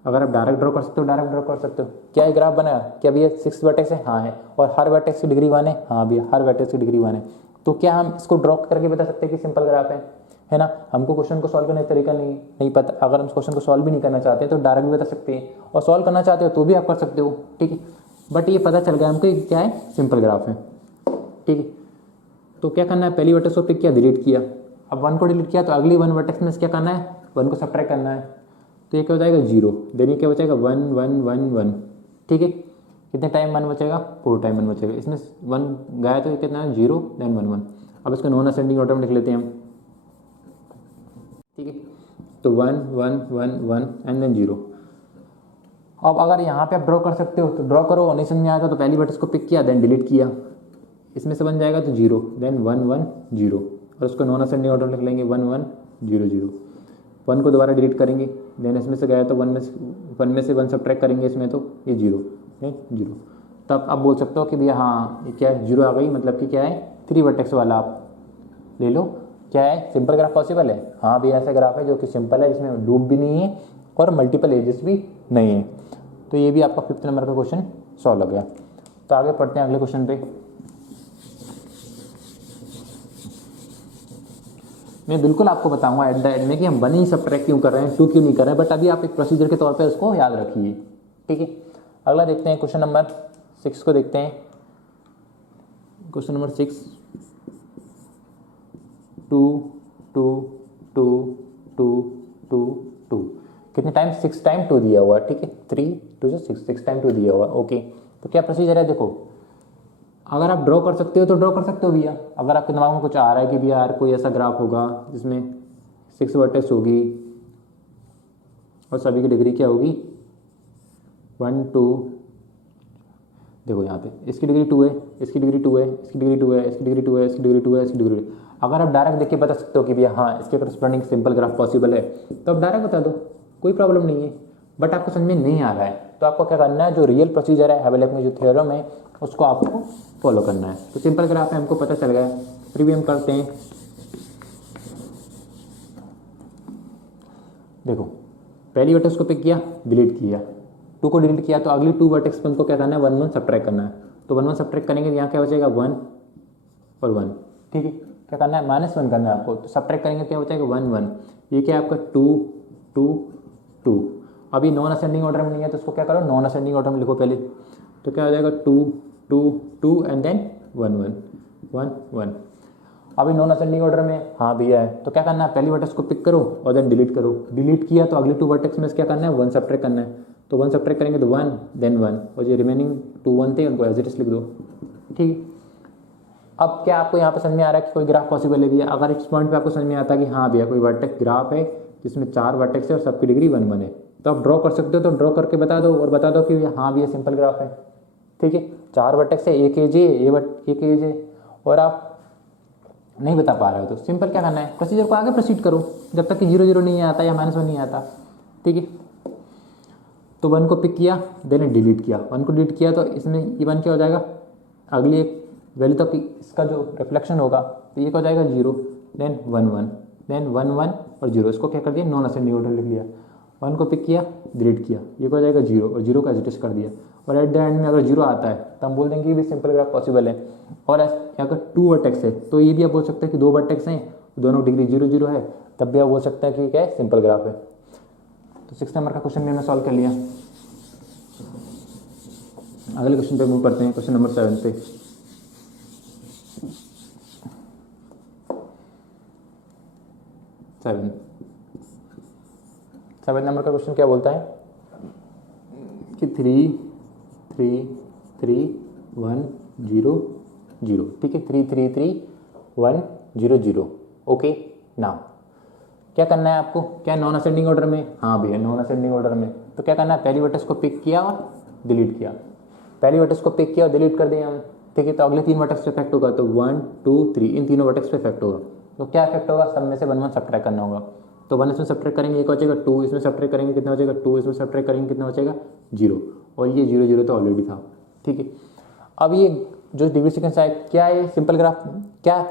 अगर आप डायरेक्ट ड्रॉ कर सकते हो, डायरेक्ट ड्रॉ कर सकते हो। क्या ये ग्राफ बना, क्या भैया 6 वर्टेक्स है? हाँ है। और हर वर्टेक्स की डिग्री 1 है? हाँ भैया हर वर्टेक्स की डिग्री 1 है। तो क्या हम इसको ड्रॉ करके बता सकते हैं कि सिंपल ग्राफ है ना। हमको क्वेश्चन को सॉल्व करने का तरीका नहीं पता, अगर हम क्वेश्चन को सॉल्व भी नहीं करना चाहते तो डायरेक्ट भी बता सकते हैं, और सॉल्व करना चाहते हो तो भी आप कर सकते हो, ठीक है। बट ये पता चल गया हमको क्या है, सिंपल ग्राफ है, ठीक है। तो क्या करना है, पहली वर्टेक्स को पिक किया, डिलीट किया। अब 1 को डिलीट किया तो अगली 1 वर्टेक्स में क्या करना है, 1 को सब्ट्रैक्ट करना है। तो ये क्या हो जाएगा, 0। देन ये क्या हो जाएगा, 1 1 1 1, ठीक है। कितने टाइम 1 बचेगा, 4 टाइम 1 बचेगा। इसमें 1 गया तो कितना है, 0 देन 1 1। अब इसको नॉन असेंडिंग ऑर्डर में लिख लेते हैं हम, ठीक है। तो 1 1 1 1 एंड देन 0। अब अगर यहाँ पे आप ड्रॉ कर सकते हो तो ड्रॉ करो, और नहीं समझ में आया तो पहली वर्टेक्स को पिक किया, देन डिलीट किया। इसमें से बन जाएगा तो 0 देन 1 1 0, और उसको नॉन असेंडिंग ऑर्डर में लिख लेंगे 1 1 0 0। 1 को दोबारा डिलीट करेंगे, देन इसमें से गया तो 1 में से 1 सब्ट्रैक्ट करेंगे, इसमें तो ये 0 है 0। तब आप बोल सकते हो कि भैया हाँ ये क्या है, 0 आ गई, मतलब कि क्या है, 3 वर्टेक्स वाला आप ले लो। क्या है, सिंपल ग्राफ पॉसिबल है? हाँ भैया ऐसा ग्राफ है जो कि सिंपल है, जिसमें लूप भी नहीं है और मल्टीपल एजेस भी नहीं है। तो ये भी आपका 5th नंबर का क्वेश्चन सॉल्व हो गया। तो आगे पढ़ते हैं अगले क्वेश्चन पे। मैं बिल्कुल आपको बताऊंगा एट द एंड में कि हम 1 ही सब्ट्रैक्ट क्यों कर रहे हैं, 2 क्यों नहीं कर रहे हैं, बट अभी आप एक प्रोसीजर के तौर पे उसको याद रखिए, ठीक है। अगला देखते हैं, क्वेश्चन नंबर 6 को देखते हैं। क्वेश्चन नंबर 6, 2 2 2 2 2 2, कितने टाइम, 6 टाइम 2 दिया हुआ है, ठीक है। 3 2 6 6 टाइम 2 दिया हुआ है, ओके। तो क्या प्रोसीजर है, देखो अगर आप ड्रॉ कर सकते हो तो ड्रॉ कर सकते हो भैया। अगर आपके दिमाग में कुछ आ रहा है कि भैया यार कोई ऐसा ग्राफ होगा जिसमें 6 वर्टेक्स होगी और सभी की डिग्री क्या होगी, 1 2, देखो यहाँ पे इसकी डिग्री 2 है, इसकी डिग्री 2 है, इसकी डिग्री 2 है, इसकी डिग्री 2 है, इसकी डिग्री 2 है, इसकी डिग्री 2। अगर आप डायरेक्ट देख के बता सकते हो कि भैया हाँ इसके करस्पॉन्डिंग सिंपल ग्राफ पॉसिबल है, तो आप डायरेक्ट बता दो, कोई प्रॉब्लम नहीं है। बट आपको समझ में नहीं आ रहा है तो आपको क्या करना है, जो रियल प्रोसीजर है हेवेलैक में जो थ्योरम है उसको आपको फॉलो करना है। तो सिंपल ग्राफ है, हमको पता चल गया, फिर भी हम करते हैं। देखो पहली वर्टेक्स को पिक किया, डिलीट किया, 2 को डिलीट किया, तो अगली 2 वर्टेक्स पर हमको क्या करना है, 1 1 सब्ट्रैक्ट करना है। तो 1 1 सब्ट्रैक्ट करेंगे तो यहाँ क्या बचेगा, 1 और 1, ठीक है। क्या करना है, -1 करना है आपको, तो सब्ट्रैक्ट करेंगे क्या बचेगा, 1 1। ये क्या है आपका 2 2 2। अभी नॉन असेंडिंग ऑर्डर में नहीं है तो उसको क्या करो, नॉन असेंडिंग ऑर्डर में लिखो पहले। तो क्या हो जाएगा 2 2 2 एंड देन 1 1 1 1। अभी नॉन असेंडिंग ऑर्डर में हाँ भैया है, तो क्या करना है, पहली वर्टेक्स को पिक करो और देन डिलीट करो। डिलीट किया तो अगली 2 वर्टेक्स में क्या करना है, 1 सब्ट्रैक्ट करना है। तो 1 सब्ट्रैक्ट करेंगे तो 1 देन 1, और जो रिमेनिंग 2 1 थे उनको एज इट इज लिख दो, ठीक। अब क्या आपको यहाँ पे समझ में आ रहा है कि कोई ग्राफ पॉसिबल है भैया? अगर इस पॉइंट पे आपको समझ में आता है कि हाँ भैया कोई वर्टेक्स ग्राफ है जिसमें 4 वर्टेक्स है और सबकी डिग्री 1 1 है, तो आप ड्रॉ कर सकते हो। तो ड्रॉ करके बता दो और बता दो कि हाँ भैया सिंपल ग्राफ है, ठीक है। 4 वर्टेक्स है, एक एज है, एक एज है, और आप नहीं बता पा रहे हो तो सिंपल क्या करना है, प्रोसीजर को आगे प्रोसीड करो जब तक कि 0 0 नहीं आता या -1 नहीं आता। ठीक है, तो 1 को पिक किया, देन डिलीट किया, 1 को डिलीट किया तो इसमें ये 1 क्या हो जाएगा, अगली एक वैल्यू तक इसका जो रिफ्लेक्शन होगा तो ये क्या हो जाएगा 0, देन 1 1, देन 1 1 और 0, इसको क्या कर दिया नॉन असेंडिंग ऑर्डर लिख लिया। 1 को पिक किया, डिलीट किया, ये क्या हो जाएगा 0 और 0 का एज कर दिया। और एट द एंड में अगर 0 आता है तो हम बोल देंगे कि भी सिंपल ग्राफ पॉसिबल है। और अगर 2 वर्टेक्स है तो ये भी आप बोल सकते हैं कि 2 वर्टेक्स हैं, दोनों डिग्री 0 0 है, तब भी आप बोल सकते हैं कि क्या है सिंपल ग्राफ है। तो 6 नंबर का क्वेश्चन भी हमने सॉल्व कर लिया। अगले क्वेश्चन पे मूव करते हैं, क्वेश्चन नंबर 7 पे। सेवन नंबर का क्वेश्चन क्या बोलता है कि 3 3 3 1 0 0। ठीक है, 3 3 3 1 0 0। ओके, नाउ क्या करना है आपको, क्या नॉन असेंडिंग ऑर्डर में, हाँ भैया नॉन असेंडिंग ऑर्डर में। तो क्या करना है, पहली वर्टेक्स को पिक किया और डिलीट किया, पहली वर्टेक्स को पिक किया और डिलीट कर दिया हम। ठीक है, तो अगले 3 वर्टेक्स पे इफेक्ट होगा, तो 1 2 3 इन तीनों वर्टेक्स पे इफेक्ट होगा। तो क्या इफेक्ट होगा, सब में से 1 1 सब्ट्रैक्ट करना होगा। तो 1 इसमें सब्ट्रैक्ट करेंगे एक बचेगा 2, इसमें सब्ट्रैक्ट करेंगे कितना बचेगा 2, इसमें सब्ट्रैक्ट करेंगे कितना बचेगा 0, और ये 0 0 तो ऑलरेडी था। ठीक है, अब ये जो डिग्री सीक्वेंस है क्या है, सिंपल ग्राफ, क्या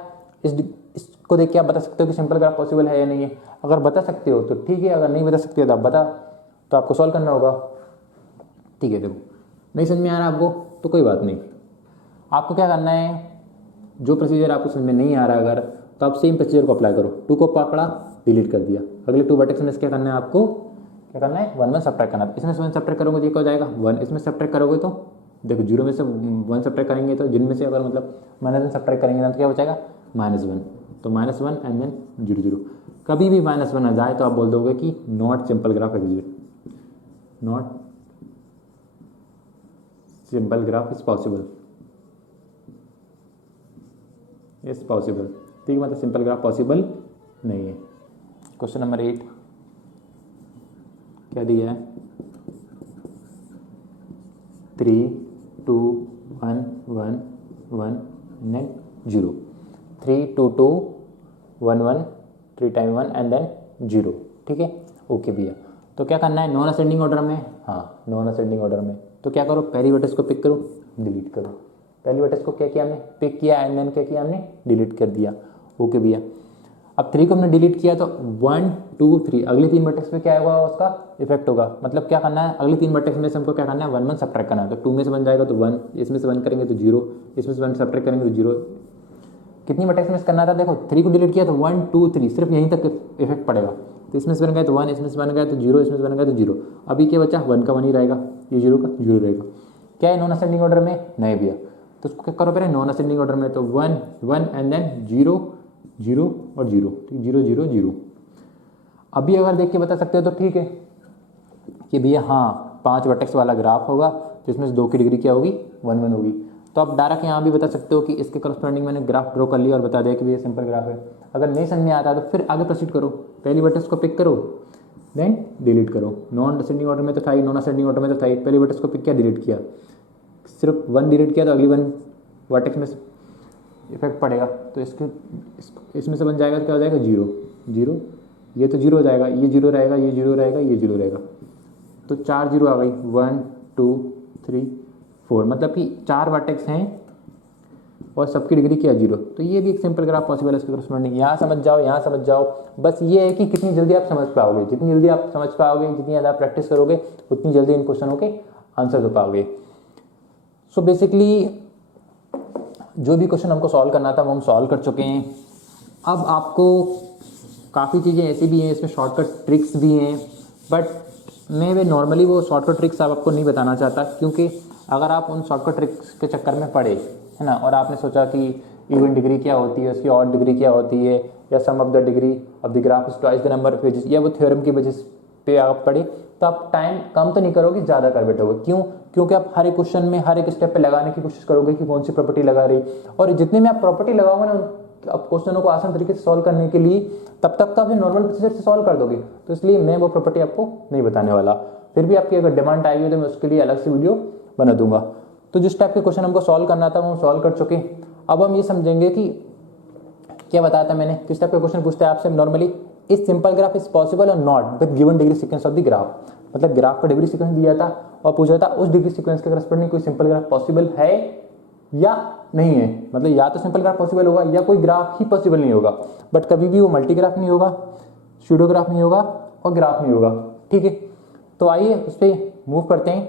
इसको देख के आप बता सकते हो कि सिंपल ग्राफ पॉसिबल है या नहीं है। अगर बता सकते हो तो ठीक है, अगर नहीं बता सकते हो तो आप बता, तो आपको सॉल्व करना होगा। ठीक है, देखो नहीं समझ में आ रहा आपको तो कोई बात नहीं, आपको क्या करना है, जो प्रोसीजर आपको समझ में नहीं आ रहा अगर, तो आप सेम प्रोसीजर को अप्लाई करो। 2 को पकड़ा, डिलीट कर दिया, अगले 2 वर्टेक्स में क्या करना है आपको, क्या करना है 1 1 सब्ट्रैक्ट करना है। इसमें से 1 सब्ट्रैक्ट करोगे तो ये क्या हो जाएगा 1, इसमें सब्ट्रैक्ट करोगे तो देखो 0 में से 1 सब्ट्रैक्ट करेंगे तो जिनमें से अगर मतलब -1 सब्ट्रैक्ट करेंगे तो क्या बचेगा -1, तो -1 एंड देन 0 0। कभी भी -1 आ जाए तो आप बोल दोगे कि not simple graph exist, not simple graph is possible, is possible. ठीक है, मतलब सिंपल ग्राफ पॉसिबल नहीं है। क्वेश्चन नंबर 8 क्या दिया है, 3 2 1 1 1 एंड 0, 3 2 2 1 1 3 टाइम 1 एंड देन 0। ठीक है, ओके भैया। तो क्या करना है, नॉन असेंडिंग ऑर्डर में, हाँ नॉन असेंडिंग ऑर्डर में, तो क्या करो, पहली वर्टेक्स को पिक करो, डिलीट करो। पहली वर्टेक्स को क्या किया हमने, पिक किया एंड देन क्या किया हमने, डिलीट कर दिया। ओके भैया, अब 3 को हमने डिलीट किया तो 1 2 3 अगले 3 वर्टेक्स पे क्या होगा, उसका इफेक्ट होगा। मतलब क्या करना है, अगले 3 वर्टेक्स में से हमको क्या करना है 1 1 सब्ट्रैक्ट करना है। तो 2 में से 1 जाएगा तो 1, इसमें से 1 करेंगे तो 0, इसमें से 1 सब्ट्रैक्ट करेंगे तो 0। कितनी वर्टेक्स में करना था, देखो 3 को डिलीट किया तो 1 2 3 सिर्फ यहीं तक इफेक्ट पड़ेगा। तो इसमें से बन गया तो 1, इसमें से बन गया तो 0, इसमें से बन गया तो 0। अभी क्या बचा, 1 का 1 ही रहेगा, ये 0 का 0 रहेगा। क्या है नॉन असेंडिंग ऑर्डर में, नहीं भैया, तो उसको क्या करो पहले नॉन असेंडिंग ऑर्डर में, तो 1 1 एंड देन 0 0 और 0, 0 0 0। अभी अगर देख के बता सकते हो तो ठीक है कि भैया हाँ 5 वर्टेक्स वाला ग्राफ होगा जिसमें से 2 की डिग्री क्या होगी 1 1 होगी। तो आप डायरेक्ट यहाँ भी बता सकते हो कि इसके करस्पॉन्डिंग मैंने ग्राफ ड्रॉ कर लिया और बता दिया कि भैया सिंपल ग्राफ है। अगर नहीं समझ में आता तो फिर आगे प्रोसीड करो, पहली वर्टेक्स को पिक करो देन डिलीट करो। नॉन असेंडिंग ऑर्डर में तो था ही, नॉन असेंडिंग ऑर्डर में तो था ही, पहली वर्टेक्स को पिक किया डिलीट किया, सिर्फ 1 डिलीट किया तो अगली 1 वर्टेक्स में इफेक्ट पड़ेगा। तो इसमें से बन जाएगा तो क्या हो जाएगा 0 0, ये तो 0 हो जाएगा, ये 0 रहेगा, ये 0 रहेगा, ये 0 रहेगा, तो 4 0 आ गई, 1 2 3 4, मतलब कि 4 वर्टेक्स हैं और सबकी डिग्री क्या 0। तो ये भी एक सिंपल ग्राफ पॉसिबल है इसके करस्पॉन्डिंग। यहाँ समझ जाओ, यहाँ समझ जाओ, बस ये है कि कितनी जल्दी आप समझ पाओगे, जितनी जल्दी आप समझ पाओगे, जितनी ज़्यादा प्रैक्टिस करोगे उतनी जल्दी इन क्वेश्चनों के आंसर हो पाओगे। सो बेसिकली जो भी क्वेश्चन हमको सॉल्व करना था वो हम सॉल्व कर चुके हैं। अब आपको काफ़ी चीज़ें ऐसी भी हैं, इसमें शॉर्टकट ट्रिक्स भी हैं, बट मैं वे नॉर्मली वो शॉर्टकट ट्रिक्स आपको नहीं बताना चाहता, क्योंकि अगर आप उन शॉर्टकट ट्रिक्स के चक्कर में पड़े है ना, और आपने सोचा कि इवन डिग्री क्या होती है, उसकी ऑड डिग्री क्या होती है, या sum of the degree of the graph is twice the number of edges, या वो थ्योरम की वजह पे आप पढ़े, तो आप टाइम कम तो नहीं करोगे, ज़्यादा कर बैठोगे। क्यों? क्योंकि आप हर एक क्वेश्चन में हर एक स्टेप पे लगाने की कोशिश करोगे कि कौन सी प्रॉपर्टी लगा रही, और जितने में आप प्रॉपर्टी लगाओगे ना आप क्वेश्चनों को आसान तरीके से सॉल्व करने के लिए, तब तक तो आप नॉर्मल प्रोसीजर से सॉल्व कर दोगे। तो इसलिए मैं वो प्रॉपर्टी आपको नहीं बताने वाला। फिर भी आपकी अगर डिमांड आएगी तो मैं उसके लिए अलग से वीडियो बना दूंगा। तो जिस टाइप के क्वेश्चन हमको सॉल्व करना था वो हम सॉल्व कर चुके। अब हम ये समझेंगे कि क्या बताया था मैंने, किस टाइप का क्वेश्चन पूछते हैं आपसे नॉर्मली, इस सिंपल ग्राफ इज पॉसिबल और not with given degree sequence of the graph. मतलब ग्राफ का डिग्री सीक्वेंस दिया था और पूछा था उस डिग्री सीक्वेंस के करस्पॉन्डिंग कोई सिंपल ग्राफ पॉसिबल है या नहीं है। मतलब या तो सिंपल ग्राफ पॉसिबल होगा या कोई ग्राफ ही पॉसिबल नहीं होगा, बट कभी भी वो मल्टी ग्राफ नहीं होगा, स्यूडो ग्राफ नहीं होगा और ग्राफ नहीं होगा। ठीक है, तो आइए उस पर मूव करते हैं।